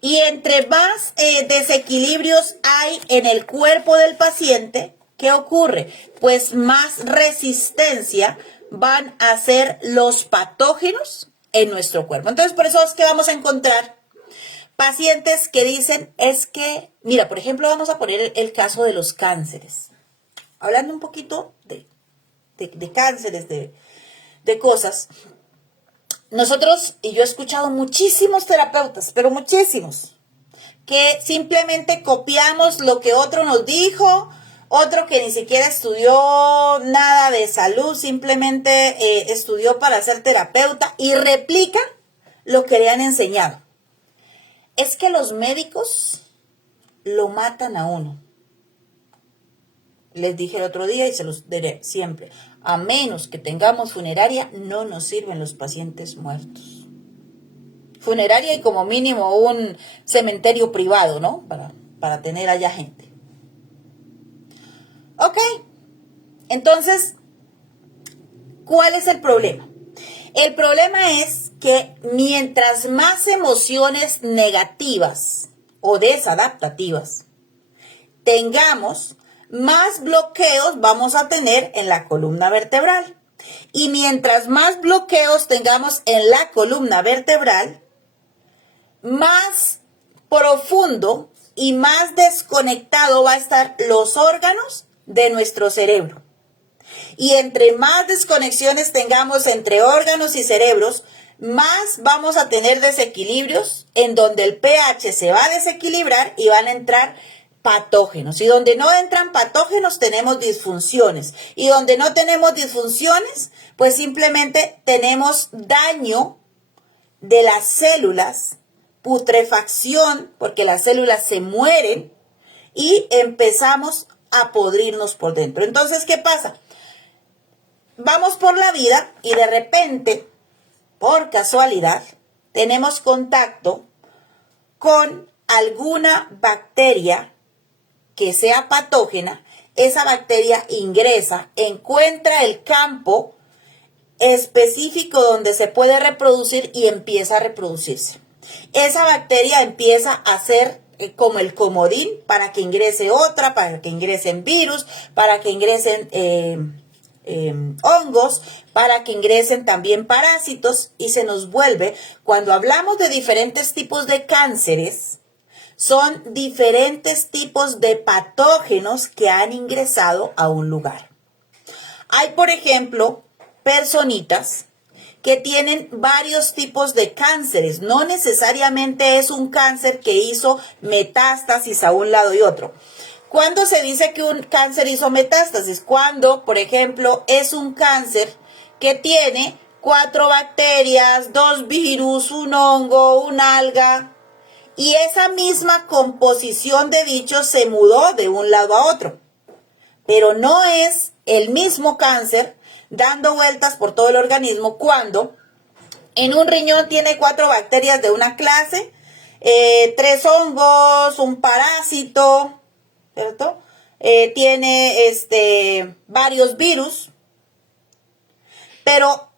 Y entre más desequilibrios hay en el cuerpo del paciente, ¿qué ocurre? Pues más resistencia van a hacer los patógenos en nuestro cuerpo. Entonces, por eso es que vamos a encontrar pacientes que dicen, es que, mira, por ejemplo, vamos a poner el caso de los cánceres. Hablando un poquito de cánceres, de cosas. Nosotros, y yo he escuchado muchísimos terapeutas, pero muchísimos, que simplemente copiamos lo que otro nos dijo, otro que ni siquiera estudió nada de salud, simplemente estudió para ser terapeuta y replica lo que le han enseñado. Es que los médicos lo matan a uno. Les dije el otro día y se los diré siempre. A menos que tengamos funeraria, no nos sirven los pacientes muertos. Funeraria y como mínimo un cementerio privado, ¿no? Para tener allá gente. Ok. Entonces, ¿cuál es el problema? El problema es que mientras más emociones negativas o desadaptativas tengamos, más bloqueos vamos a tener en la columna vertebral. Y mientras más bloqueos tengamos en la columna vertebral, más profundo y más desconectado va a estar los órganos de nuestro cerebro. Y entre más desconexiones tengamos entre órganos y cerebros, más vamos a tener desequilibrios en donde el pH se va a desequilibrar y van a entrar patógenos. Y donde no entran patógenos tenemos disfunciones. Y donde no tenemos disfunciones, pues simplemente tenemos daño de las células, putrefacción, porque las células se mueren y empezamos a podrirnos por dentro. Entonces, ¿qué pasa? Vamos por la vida y de repente, por casualidad, tenemos contacto con alguna bacteria que sea patógena. Esa bacteria ingresa, encuentra el campo específico donde se puede reproducir y empieza a reproducirse. Esa bacteria empieza a ser como el comodín para que ingrese otra, para que ingresen virus, para que ingresen hongos, para que ingresen también parásitos y se nos vuelve, cuando hablamos de diferentes tipos de cánceres, son diferentes tipos de patógenos que han ingresado a un lugar. Hay, por ejemplo, personitas que tienen varios tipos de cánceres. No necesariamente es un cáncer que hizo metástasis a un lado y otro. ¿Cuándo se dice que un cáncer hizo metástasis? Cuando, por ejemplo, es un cáncer que tiene 4 bacterias, 2 virus, un hongo, una alga. Y esa misma composición de bichos se mudó de un lado a otro. Pero no es el mismo cáncer dando vueltas por todo el organismo cuando en un riñón tiene 4 bacterias de una clase, 3 hongos, un parásito, ¿cierto? Tiene varios virus. Pero,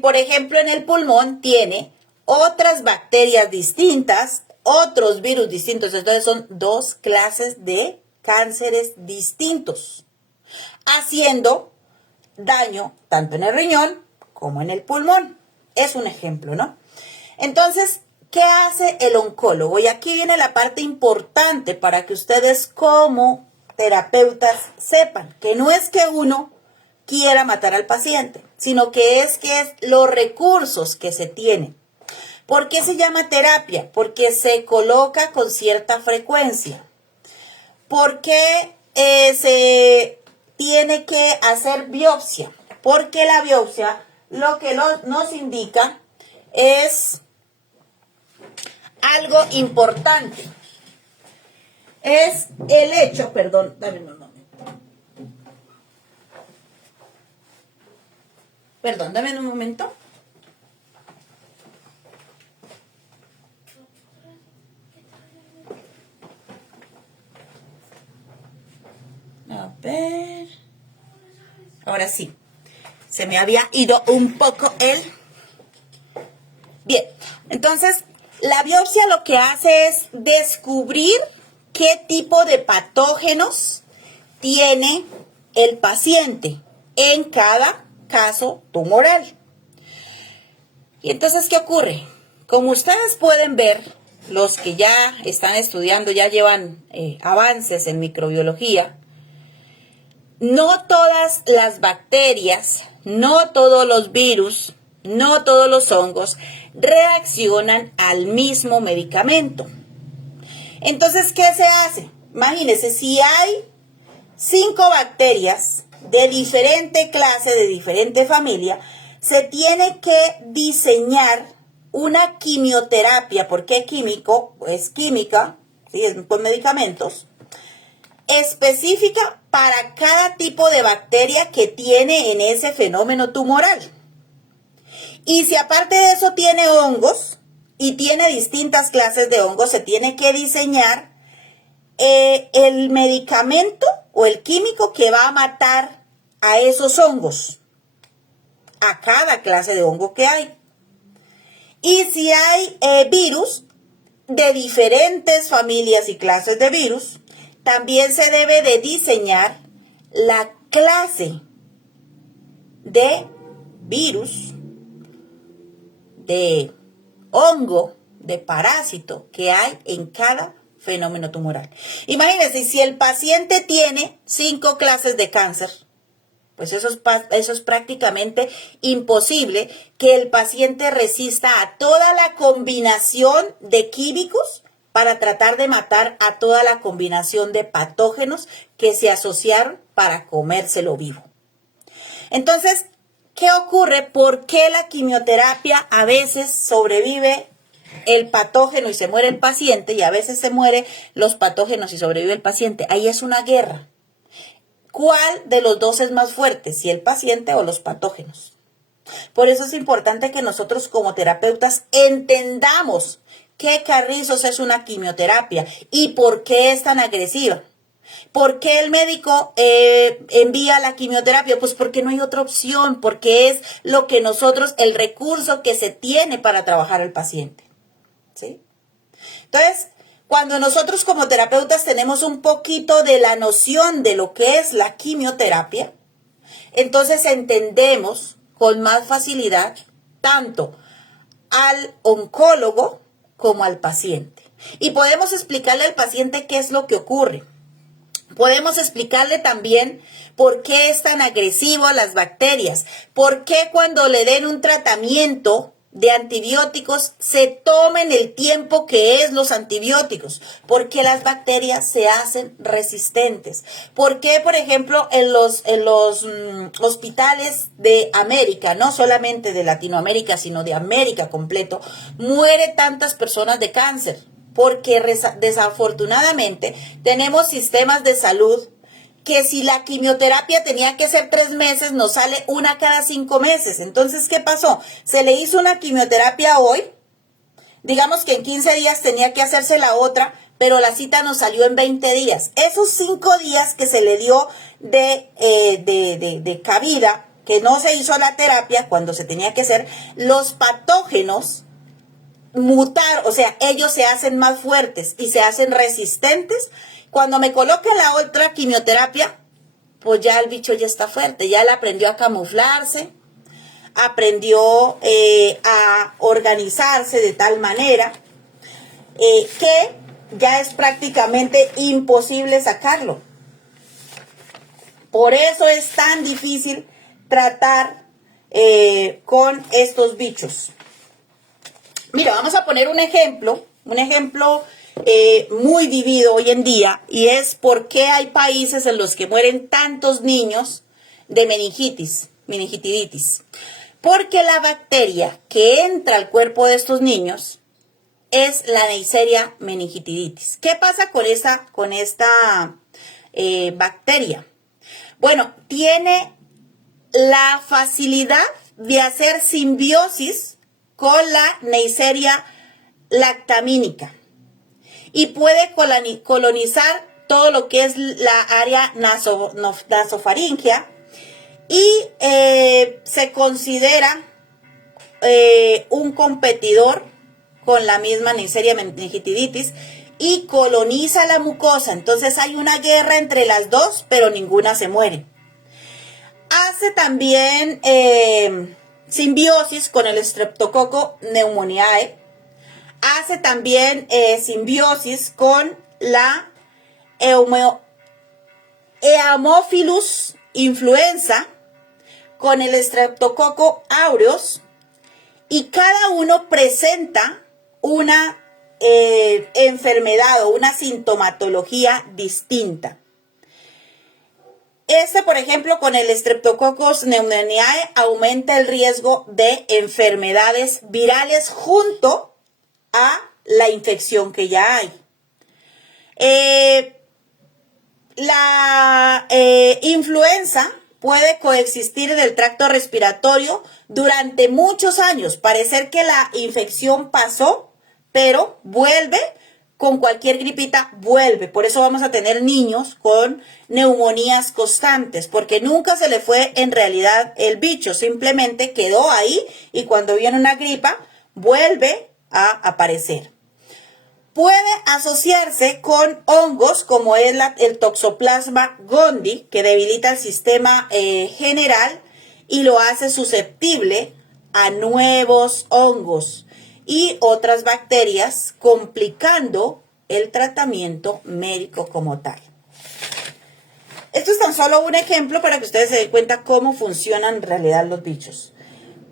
por ejemplo, en el pulmón tiene otras bacterias distintas, otros virus distintos. Entonces son 2 clases de cánceres distintos, haciendo daño tanto en el riñón como en el pulmón. Es un ejemplo, ¿no? Entonces, ¿Qué hace el oncólogo? Y aquí viene la parte importante para que ustedes como terapeutas sepan que no es que uno quiera matar al paciente, sino que es los recursos que se tienen. ¿Por qué se llama terapia? Porque se coloca con cierta frecuencia. ¿Por qué se tiene que hacer biopsia? Porque la biopsia lo que nos indica es algo importante. Es el hecho, perdón, dame un momento. Perdón, dame un momento. A ver. Ahora sí. Se me había ido un poco el... Bien, entonces la biopsia lo que hace es descubrir qué tipo de patógenos tiene el paciente en cada caso tumoral. Y entonces, ¿qué ocurre? Como ustedes pueden ver, los que ya están estudiando, ya llevan avances en microbiología, no todas las bacterias, no todos los virus, no todos los hongos reaccionan al mismo medicamento. Entonces, ¿qué se hace? Imagínense, si hay 5 bacterias de diferente clase, de diferente familia, se tiene que diseñar una quimioterapia, porque químico es química, ¿sí? Es con medicamentos, específica para cada tipo de bacteria que tiene en ese fenómeno tumoral. Y si aparte de eso tiene hongos y tiene distintas clases de hongos, se tiene que diseñar el medicamento o el químico que va a matar a esos hongos, a cada clase de hongo que hay. Y si hay virus de diferentes familias y clases de virus, también se debe de diseñar la clase de virus, de hongo, de parásito que hay en cada fenómeno tumoral. Imagínense, si el paciente tiene 5 clases de cáncer, pues eso es prácticamente imposible que el paciente resista a toda la combinación de químicos para tratar de matar a toda la combinación de patógenos que se asociaron para comérselo vivo. Entonces, ¿qué ocurre? ¿Por qué la quimioterapia a veces sobrevive el patógeno y se muere el paciente, y a veces se mueren los patógenos y sobrevive el paciente? Ahí es una guerra. ¿Cuál de los dos es más fuerte, si el paciente o los patógenos? Por eso es importante que nosotros como terapeutas entendamos qué carrizos es una quimioterapia y por qué es tan agresiva. ¿Por qué el médico envía la quimioterapia? Pues porque no hay otra opción, porque es lo que nosotros, el recurso que se tiene para trabajar al paciente, ¿sí? Entonces, cuando nosotros como terapeutas tenemos un poquito de la noción de lo que es la quimioterapia, entonces entendemos con más facilidad tanto al oncólogo como al paciente. Y podemos explicarle al paciente qué es lo que ocurre. Podemos explicarle también por qué es tan agresivo a las bacterias, por qué cuando le den un tratamiento de antibióticos se tomen el tiempo que es los antibióticos, por qué las bacterias se hacen resistentes, por qué, por ejemplo, en los hospitales de América, no solamente de Latinoamérica, sino de América completo, mueren tantas personas de cáncer. Porque desafortunadamente tenemos sistemas de salud que si la quimioterapia tenía que ser 3 meses, nos sale una cada 5 meses. Entonces, ¿qué pasó? Se le hizo una quimioterapia hoy, digamos que en 15 días tenía que hacerse la otra, pero la cita nos salió en 20 días. Esos 5 días que se le dio de cabida, que no se hizo la terapia cuando se tenía que hacer, los patógenos mutar, o sea, ellos se hacen más fuertes y se hacen resistentes. Cuando me coloquen la otra quimioterapia, pues ya el bicho ya está fuerte, ya él aprendió a camuflarse, aprendió a organizarse de tal manera que ya es prácticamente imposible sacarlo. Por eso es tan difícil tratar con estos bichos. Mira, vamos a poner un ejemplo muy vivido hoy en día, y es por qué hay países en los que mueren tantos niños de meningitiditis. Porque la bacteria que entra al cuerpo de estos niños es la Neisseria meningitidis. ¿Qué pasa con esta bacteria? Bueno, tiene la facilidad de hacer simbiosis con la Neisseria lactamínica y puede colonizar todo lo que es la área nasofaringea y se considera un competidor con la misma Neisseria meningitidis y coloniza la mucosa. Entonces hay una guerra entre las dos, pero ninguna se muere. Hace también simbiosis con el Streptococcus pneumoniae. Hace también simbiosis con la Haemophilus influenza, con el Streptococcus aureus, y cada uno presenta una enfermedad o una sintomatología distinta. Por ejemplo, con el Streptococcus pneumoniae aumenta el riesgo de enfermedades virales junto a la infección que ya hay. La influenza puede coexistir en el tracto respiratorio durante muchos años. Parecer que la infección pasó, pero vuelve. Con cualquier gripita vuelve. Por eso vamos a tener niños con neumonías constantes, porque nunca se le fue en realidad el bicho, simplemente quedó ahí y cuando viene una gripa vuelve a aparecer. Puede asociarse con hongos como es el Toxoplasma gondii, que debilita el sistema general y lo hace susceptible a nuevos hongos y otras bacterias, complicando el tratamiento médico como tal. Esto es tan solo un ejemplo para que ustedes se den cuenta cómo funcionan en realidad los bichos.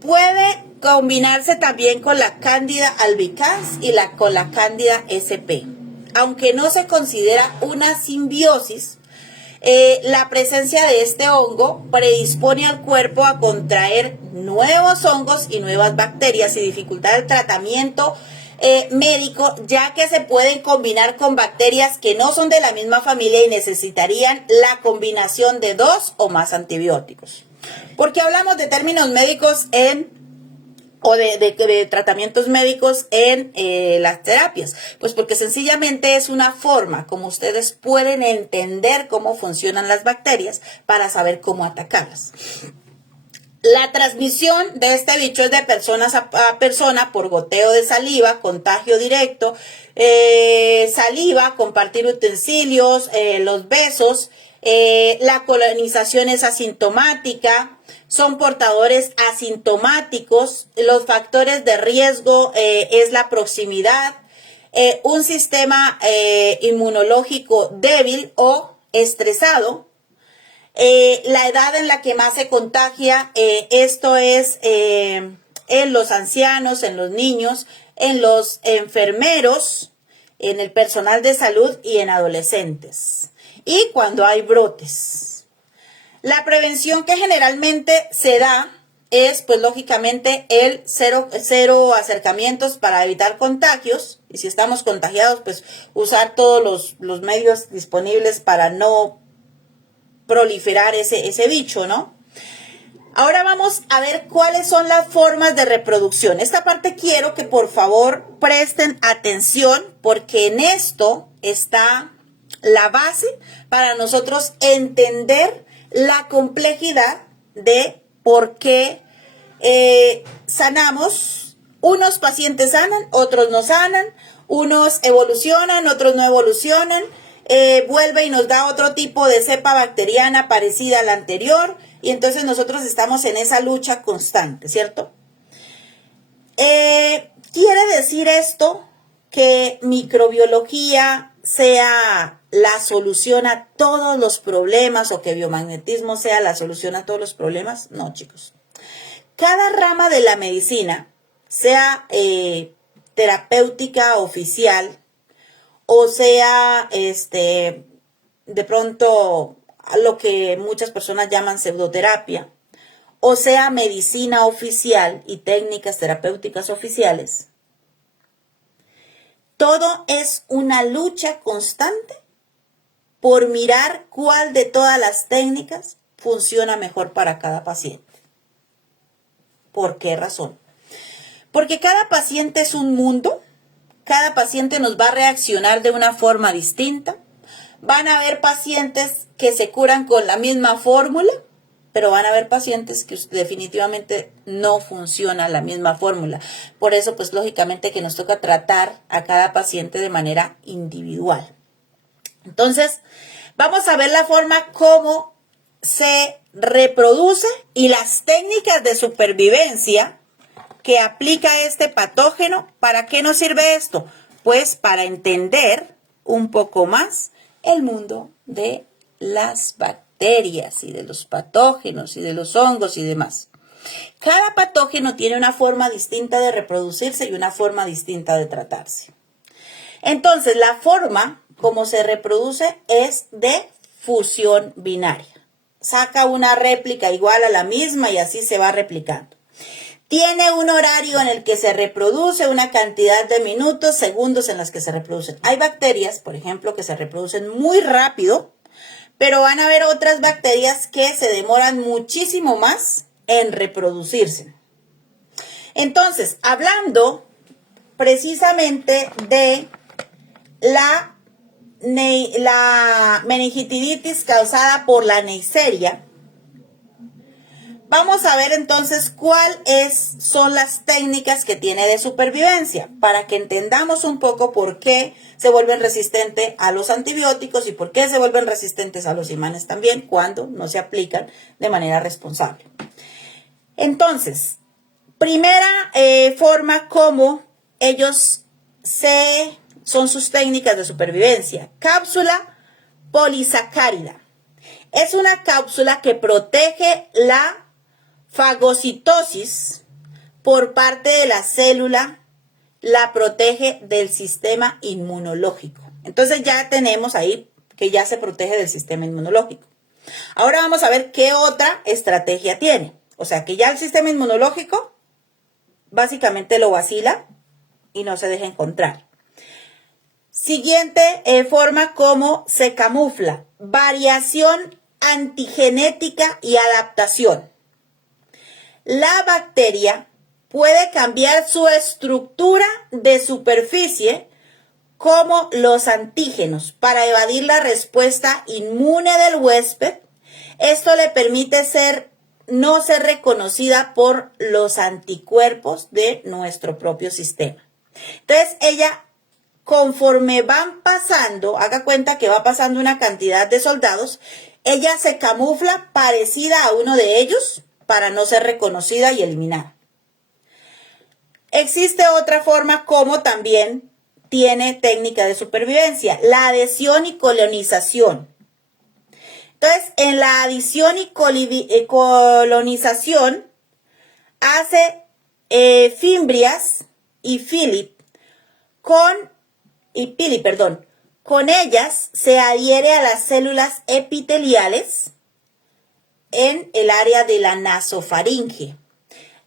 Puede combinarse también con la Candida albicans y con la Candida sp. Aunque no se considera una simbiosis, la presencia de este hongo predispone al cuerpo a contraer nuevos hongos y nuevas bacterias y dificultar el tratamiento médico, ya que se pueden combinar con bacterias que no son de la misma familia y necesitarían la combinación de 2 o más antibióticos. Porque hablamos de términos médicos de tratamientos médicos en las terapias, pues porque sencillamente es una forma como ustedes pueden entender cómo funcionan las bacterias para saber cómo atacarlas. La transmisión de este bicho es de personas a persona por goteo de saliva, contagio directo, saliva, compartir utensilios, los besos. La colonización es asintomática, son portadores asintomáticos. Los factores de riesgo es la proximidad, un sistema inmunológico débil o estresado, la edad en la que más se contagia, esto es en los ancianos, en los niños, en los enfermeros, en el personal de salud y en adolescentes. Y cuando hay brotes. La prevención que generalmente se da es, pues lógicamente, el cero acercamientos para evitar contagios. Y si estamos contagiados, pues usar todos los medios disponibles para no proliferar ese bicho, ¿no? Ahora vamos a ver cuáles son las formas de reproducción. Esta parte quiero que por favor presten atención, porque en esto está la base para nosotros entender la complejidad de por qué sanamos. Unos pacientes sanan, otros no sanan, unos evolucionan, otros no evolucionan, vuelve y nos da otro tipo de cepa bacteriana parecida a la anterior, y entonces nosotros estamos en esa lucha constante, ¿cierto? Quiere decir esto que microbiología sea la solución a todos los problemas o que biomagnetismo sea la solución a todos los problemas. No, chicos. Cada rama de la medicina, sea terapéutica oficial o sea de pronto lo que muchas personas llaman pseudoterapia, o sea medicina oficial y técnicas terapéuticas oficiales, todo es una lucha constante por mirar cuál de todas las técnicas funciona mejor para cada paciente. ¿Por qué razón? Porque cada paciente es un mundo, cada paciente nos va a reaccionar de una forma distinta. Van a haber pacientes que se curan con la misma fórmula, pero van a haber pacientes que definitivamente no funciona la misma fórmula. Por eso, pues lógicamente que nos toca tratar a cada paciente de manera individual. Entonces, vamos a ver la forma como se reproduce y las técnicas de supervivencia que aplica este patógeno. ¿Para qué nos sirve esto? Pues para entender un poco más el mundo de las bacterias y de los patógenos y de los hongos y demás. Cada patógeno tiene una forma distinta de reproducirse y una forma distinta de tratarse. Entonces, la forma como se reproduce es de fusión binaria. Saca una réplica igual a la misma y así se va replicando. Tiene un horario en el que se reproduce, una cantidad de minutos, segundos en las que se reproducen. Hay bacterias, por ejemplo, que se reproducen muy rápido, pero van a haber otras bacterias que se demoran muchísimo más en reproducirse. Entonces, hablando precisamente de la meningitidis causada por la Neisseria, vamos a ver entonces cuáles son las técnicas que tiene de supervivencia para que entendamos un poco por qué se vuelven resistentes a los antibióticos y por qué se vuelven resistentes a los imanes también cuando no se aplican de manera responsable. Entonces, primera forma como ellos son sus técnicas de supervivencia. Cápsula polisacárida. Es una cápsula que protege la fagocitosis por parte de la célula, la protege del sistema inmunológico. Entonces ya tenemos ahí que ya se protege del sistema inmunológico. Ahora vamos a ver qué otra estrategia tiene. O sea que ya el sistema inmunológico básicamente lo vacila y no se deja encontrar. Siguiente forma como se camufla. Variación antigenética y adaptación. La bacteria puede cambiar su estructura de superficie como los antígenos para evadir la respuesta inmune del huésped. Esto le permite no ser reconocida por los anticuerpos de nuestro propio sistema. Entonces, ella, conforme van pasando, haga cuenta que va pasando una cantidad de soldados, ella se camufla parecida a uno de ellos para no ser reconocida y eliminada. Existe otra forma como también tiene técnica de supervivencia, la adhesión y colonización. Entonces, en la adición y colonización hace Fimbrias y Philip con ellas se adhiere a las células epiteliales en el área de la nasofaringe,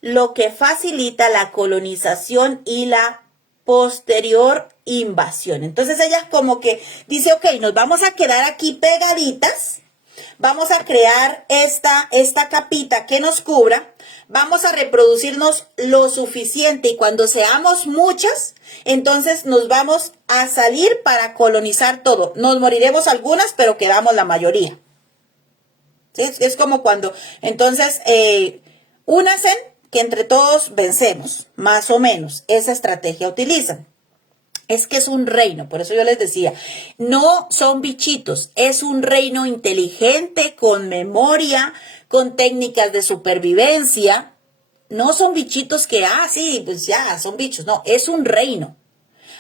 lo que facilita la colonización y la posterior invasión. Entonces ella como que dice, ok, nos vamos a quedar aquí pegaditas, vamos a crear esta capita que nos cubra, vamos a reproducirnos lo suficiente y cuando seamos muchas, entonces nos vamos a salir para colonizar todo. Nos moriremos algunas, pero quedamos la mayoría. ¿Sí? Es como cuando, entonces, únanse que entre todos vencemos, más o menos. Esa estrategia utilizan. Es que es un reino, por eso yo les decía, no son bichitos, es un reino inteligente, con memoria, con técnicas de supervivencia. No son bichitos que, sí, pues ya, son bichos. No, es un reino.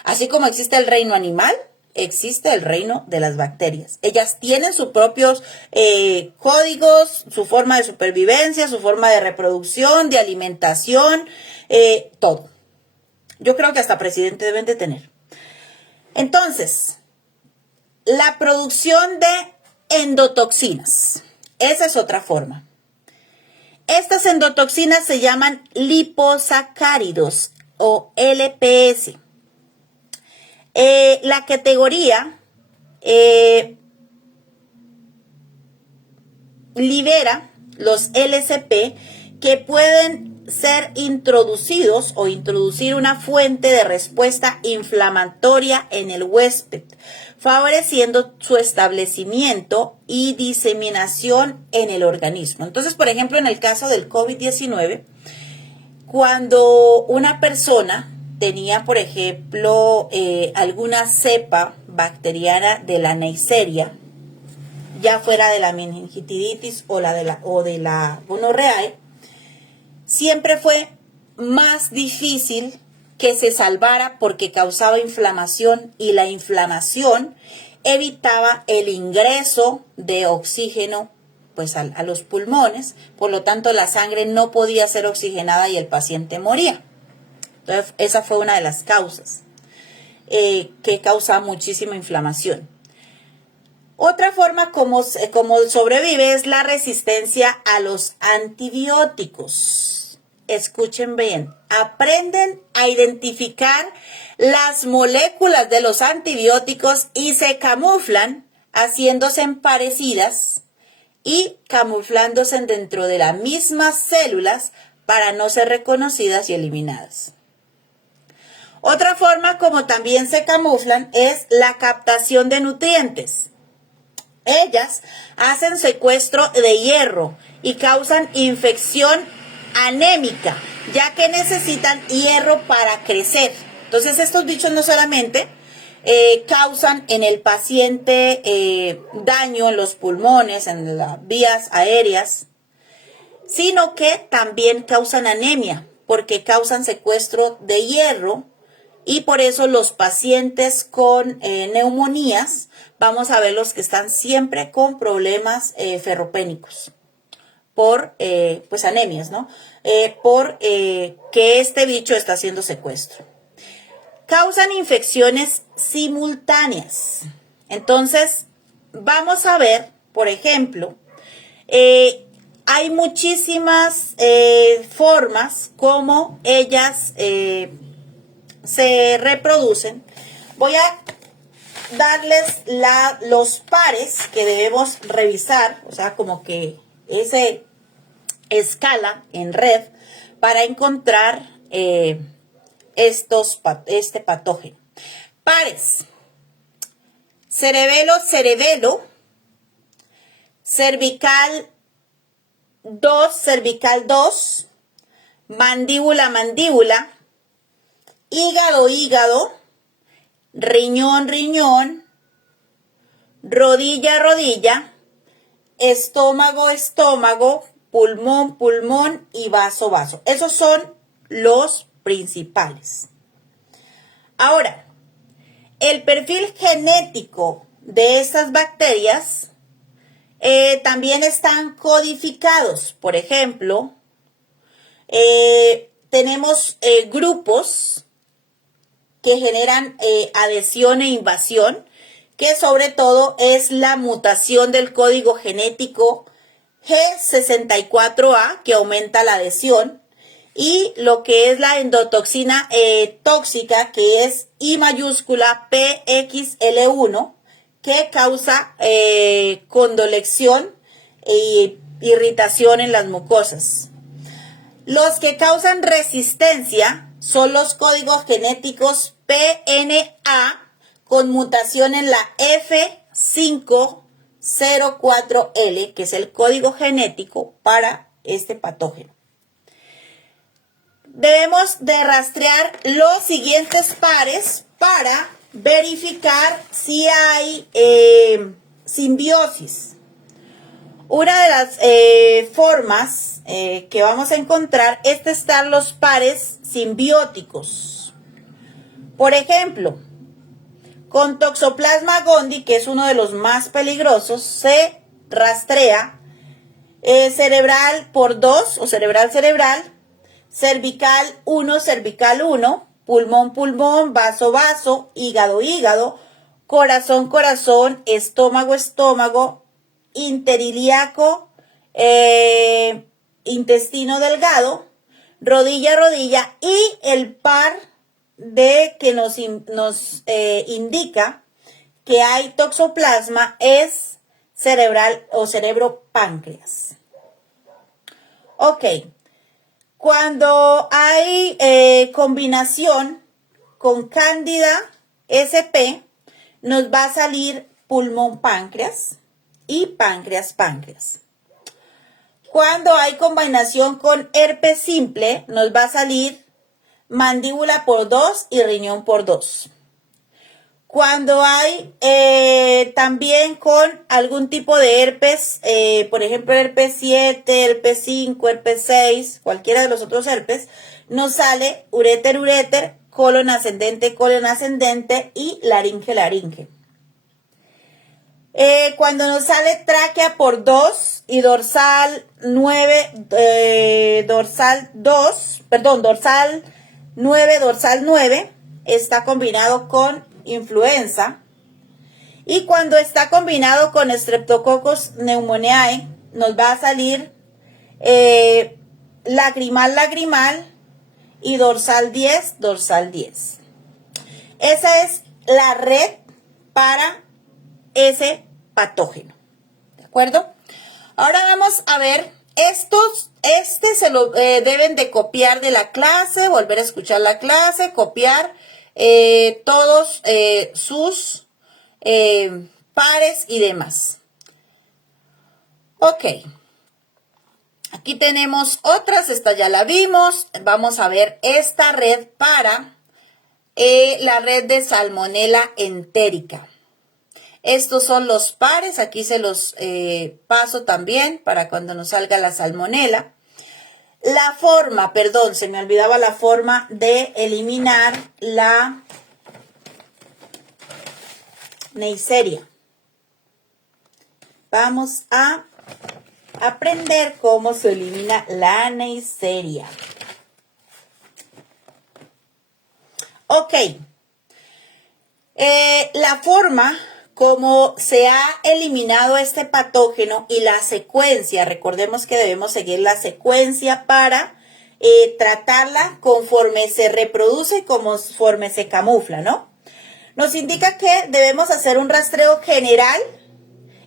Así como existe el reino animal, existe el reino de las bacterias. Ellas tienen sus propios códigos, su forma de supervivencia, su forma de reproducción, de alimentación, todo. Yo creo que hasta presidente deben de tener. Entonces, la producción de endotoxinas. Esa es otra forma. Estas endotoxinas se llaman liposacáridos o LPS. La categoría libera los LCP que pueden ser introducidos o introducir una fuente de respuesta inflamatoria en el huésped, favoreciendo su establecimiento y diseminación en el organismo. Entonces, por ejemplo, en el caso del COVID-19, cuando una persona tenía, por ejemplo, alguna cepa bacteriana de la Neisseria, ya fuera de la meningitiditis o de la gonorrea, siempre fue más difícil que se salvara porque causaba inflamación y la inflamación evitaba el ingreso de oxígeno pues a los pulmones, por lo tanto la sangre no podía ser oxigenada y el paciente moría. Entonces esa fue una de las causas que causa muchísima inflamación. Otra forma como sobrevive es la resistencia a los antibióticos. Escuchen bien, aprenden a identificar las moléculas de los antibióticos y se camuflan haciéndose parecidas y camuflándose dentro de las mismas células para no ser reconocidas y eliminadas. Otra forma como también se camuflan es la captación de nutrientes. Ellas hacen secuestro de hierro y causan infección anémica, ya que necesitan hierro para crecer. Entonces estos bichos no solamente causan en el paciente daño en los pulmones, en las vías aéreas, sino que también causan anemia, porque causan secuestro de hierro. Y por eso los pacientes con neumonías, vamos a ver los que están siempre con problemas ferropénicos, por pues anemias, ¿no? Por que este bicho está haciendo secuestro. Causan infecciones simultáneas. Entonces, vamos a ver, por ejemplo, hay muchísimas formas como ellas se reproducen. Voy a darles los pares que debemos revisar, o sea, como que ese escala en red para encontrar este patógeno. Pares: cerebelo, cervical 2, mandíbula, hígado, riñón, rodilla, estómago, pulmón y vaso. Esos son los principales. Ahora, el perfil genético de estas bacterias también están codificados. Por ejemplo, tenemos grupos que generan adhesión e invasión, que sobre todo es la mutación del código genético G64A, que aumenta la adhesión, y lo que es la endotoxina tóxica, que es I mayúscula PXL1, que causa condolección e irritación en las mucosas. Los que causan resistencia son los códigos genéticos PNA con mutación en la F504L, que es el código genético para este patógeno. Debemos de rastrear los siguientes pares para verificar si hay simbiosis. Una de las formas que vamos a encontrar es testar los pares simbióticos. Por ejemplo, con Toxoplasma gondii, que es uno de los más peligrosos, se rastrea cerebral por 2 o cerebral, cervical 1, pulmón, vaso, hígado, corazón, estómago, interilíaco, intestino delgado, rodilla y el par de que nos indica que hay toxoplasma es cerebral o cerebro páncreas. Ok, cuando hay combinación con Cándida SP, nos va a salir pulmón páncreas y páncreas. Cuando hay combinación con herpes simple, nos va a salir mandíbula por 2 y riñón por 2. Cuando hay también con algún tipo de herpes, por ejemplo, herpes 7, herpes 5, herpes 6, cualquiera de los otros herpes, nos sale uréter, colon ascendente y laringe. Cuando nos sale tráquea por 2 y dorsal 9, dorsal 9, está combinado con influenza. Y cuando está combinado con Streptococcus pneumoniae, nos va a salir lagrimal y dorsal 10. Esa es la red para ese patógeno. ¿De acuerdo? Ahora vamos a ver este se lo deben de copiar de la clase, volver a escuchar la clase, copiar todos sus pares y demás. Ok. Aquí tenemos otras, esta ya la vimos. Vamos a ver esta red para la red de Salmonella entérica. Estos son los pares, aquí se los paso también para cuando nos salga la salmonela. La forma, perdón, se me olvidaba la forma de eliminar la Neisseria. Vamos a aprender cómo se elimina la Neisseria. Ok. La forma como se ha eliminado este patógeno y la secuencia, recordemos que debemos seguir la secuencia para tratarla conforme se reproduce y conforme se camufla, ¿no? Nos indica que debemos hacer un rastreo general,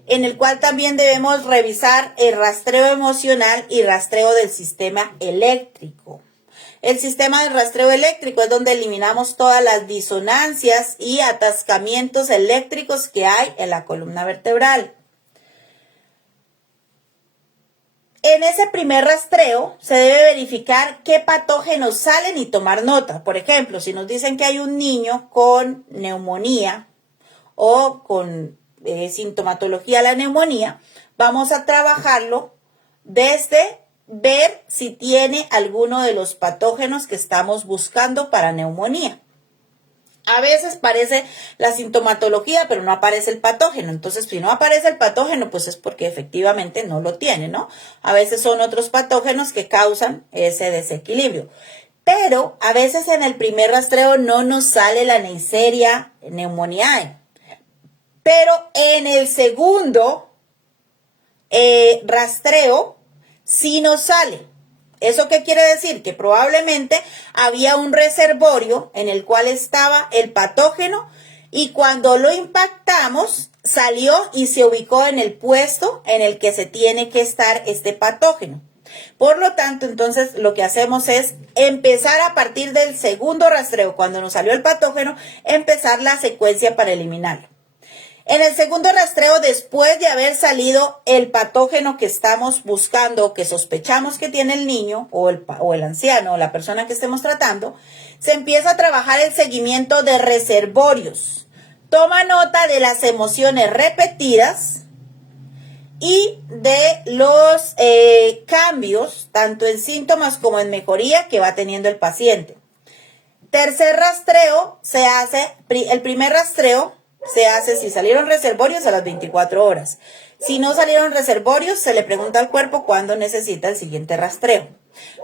en el cual también debemos revisar el rastreo emocional y rastreo del sistema eléctrico. El sistema de rastreo eléctrico es donde eliminamos todas las disonancias y atascamientos eléctricos que hay en la columna vertebral. En ese primer rastreo se debe verificar qué patógenos salen y tomar nota. Por ejemplo, si nos dicen que hay un niño con neumonía o con sintomatología de la neumonía, vamos a trabajarlo desde ver si tiene alguno de los patógenos que estamos buscando para neumonía. A veces aparece la sintomatología, pero no aparece el patógeno. Entonces, si no aparece el patógeno, pues es porque efectivamente no lo tiene, ¿no? A veces son otros patógenos que causan ese desequilibrio. Pero a veces en el primer rastreo no nos sale la Neisseria pneumoniae. Pero en el segundo rastreo sí nos sale. ¿Eso qué quiere decir? Que probablemente había un reservorio en el cual estaba el patógeno y cuando lo impactamos salió y se ubicó en el puesto en el que se tiene que estar este patógeno. Por lo tanto, entonces lo que hacemos es empezar a partir del segundo rastreo, cuando nos salió el patógeno, empezar la secuencia para eliminarlo. En el segundo rastreo, después de haber salido el patógeno que estamos buscando, que sospechamos que tiene el niño o el anciano o la persona que estemos tratando, se empieza a trabajar el seguimiento de reservorios. Toma nota de las emociones repetidas y de los cambios, tanto en síntomas como en mejoría que va teniendo el paciente. Tercer rastreo se hace, el primer rastreo se hace si salieron reservorios a las 24 horas. Si no salieron reservorios, se le pregunta al cuerpo cuándo necesita el siguiente rastreo.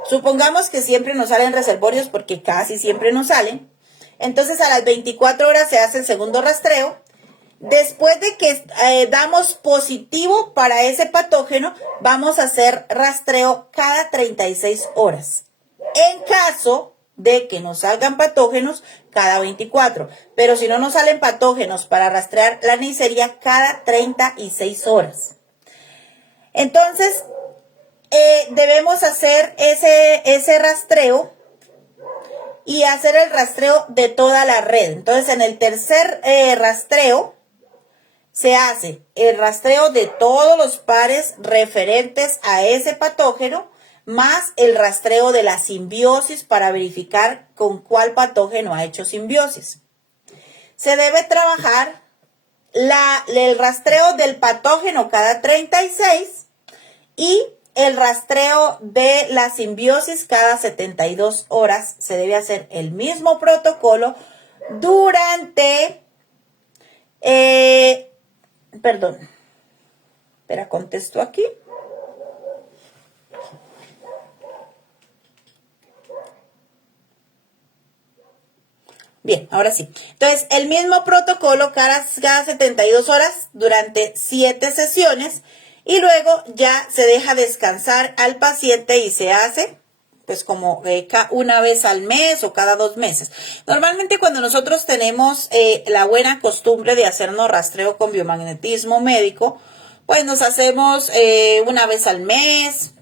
Supongamos que siempre nos salen reservorios porque casi siempre nos salen. Entonces a las 24 horas se hace el segundo rastreo. Después de que damos positivo para ese patógeno, vamos a hacer rastreo cada 36 horas. En caso de que nos salgan patógenos, cada 24. Pero si no nos salen patógenos para rastrear la Neisseria, cada 36 horas. Entonces, debemos hacer ese rastreo y hacer el rastreo de toda la red. Entonces, en el tercer rastreo, se hace el rastreo de todos los pares referentes a ese patógeno, más el rastreo de la simbiosis para verificar con cuál patógeno ha hecho simbiosis. Se debe trabajar el rastreo del patógeno cada 36 y el rastreo de la simbiosis cada 72 horas. Se debe hacer el mismo protocolo durante... contesto aquí. Bien, ahora sí. Entonces, el mismo protocolo cada 72 horas durante 7 sesiones y luego ya se deja descansar al paciente y se hace pues como una vez al mes o cada 2 meses. Normalmente cuando nosotros tenemos la buena costumbre de hacernos rastreo con biomagnetismo médico, pues nos hacemos una vez al mes,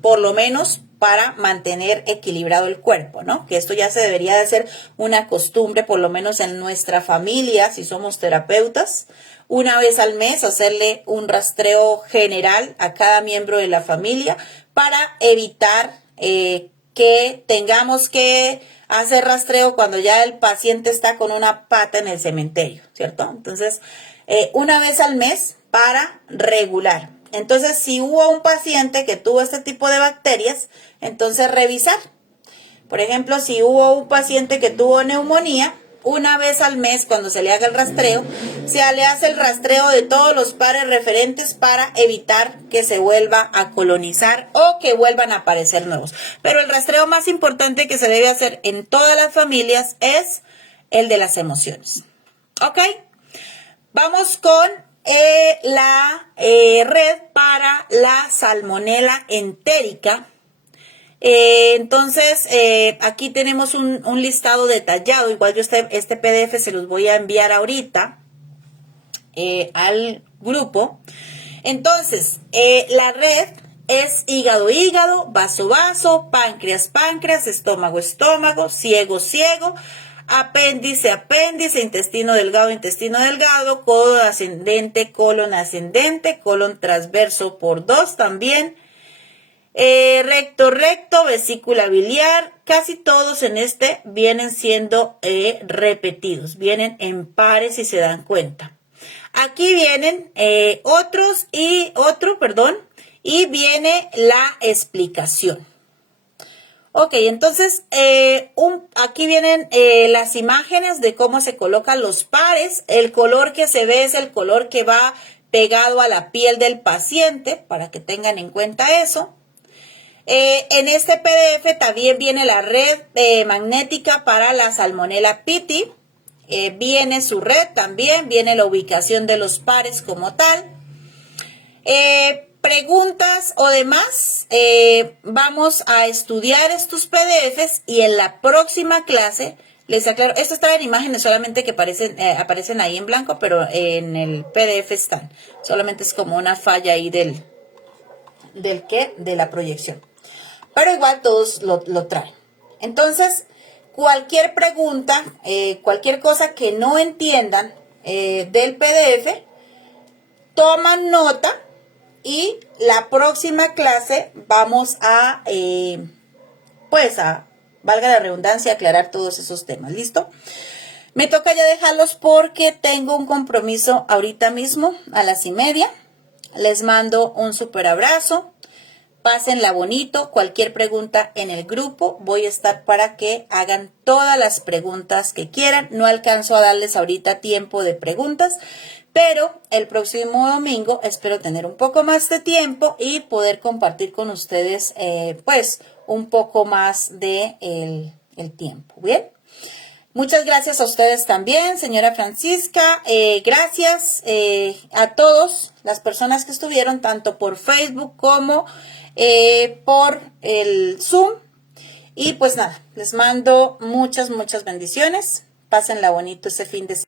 por lo menos, para mantener equilibrado el cuerpo, ¿no? Que esto ya se debería de hacer una costumbre, por lo menos en nuestra familia, si somos terapeutas, una vez al mes hacerle un rastreo general a cada miembro de la familia para evitar que tengamos que hacer rastreo cuando ya el paciente está con una pata en el cementerio, ¿cierto? Entonces, una vez al mes para regular. Entonces, si hubo un paciente que tuvo este tipo de bacterias, entonces revisar. Por ejemplo, si hubo un paciente que tuvo neumonía, una vez al mes, cuando se le haga el rastreo, se le hace el rastreo de todos los pares referentes para evitar que se vuelva a colonizar o que vuelvan a aparecer nuevos. Pero el rastreo más importante que se debe hacer en todas las familias es el de las emociones. ¿Ok? Vamos con la red para la salmonela entérica. Entonces, aquí tenemos un listado detallado. Igual yo este PDF se los voy a enviar ahorita al grupo. Entonces, la red es hígado-hígado, vaso-vaso, páncreas-páncreas, estómago-estómago, ciego-ciego, apéndice, intestino delgado, colon ascendente, colon transverso por 2 también, recto, vesícula biliar. Casi todos en este vienen siendo repetidos, vienen en pares si se dan cuenta. Aquí vienen otros y y viene la explicación. Ok, entonces aquí vienen las imágenes de cómo se colocan los pares. El color que se ve es el color que va pegado a la piel del paciente, para que tengan en cuenta eso. En este PDF también viene la red magnética para la Salmonella Pitti. Viene su red también, viene la ubicación de los pares como tal. Preguntas o demás, vamos a estudiar estos PDFs y en la próxima clase les aclaro. Esto está en imágenes solamente que aparecen ahí en blanco, pero en el PDF están. Solamente es como una falla ahí de la proyección. Pero igual todos lo traen. Entonces, cualquier pregunta, cualquier cosa que no entiendan del PDF, toman nota. Y la próxima clase vamos a, valga la redundancia, aclarar todos esos temas. ¿Listo? Me toca ya dejarlos porque tengo un compromiso ahorita mismo a las 1:30. Les mando un súper abrazo. Pásenla bonito, cualquier pregunta en el grupo, voy a estar para que hagan todas las preguntas que quieran. No alcanzo a darles ahorita tiempo de preguntas, pero el próximo domingo espero tener un poco más de tiempo y poder compartir con ustedes pues un poco más de el tiempo. Bien. Muchas gracias a ustedes también, señora Francisca. Gracias a todos las personas que estuvieron tanto por Facebook como por el Zoom. Y pues nada, les mando muchas bendiciones. Pásenla bonito ese fin de semana.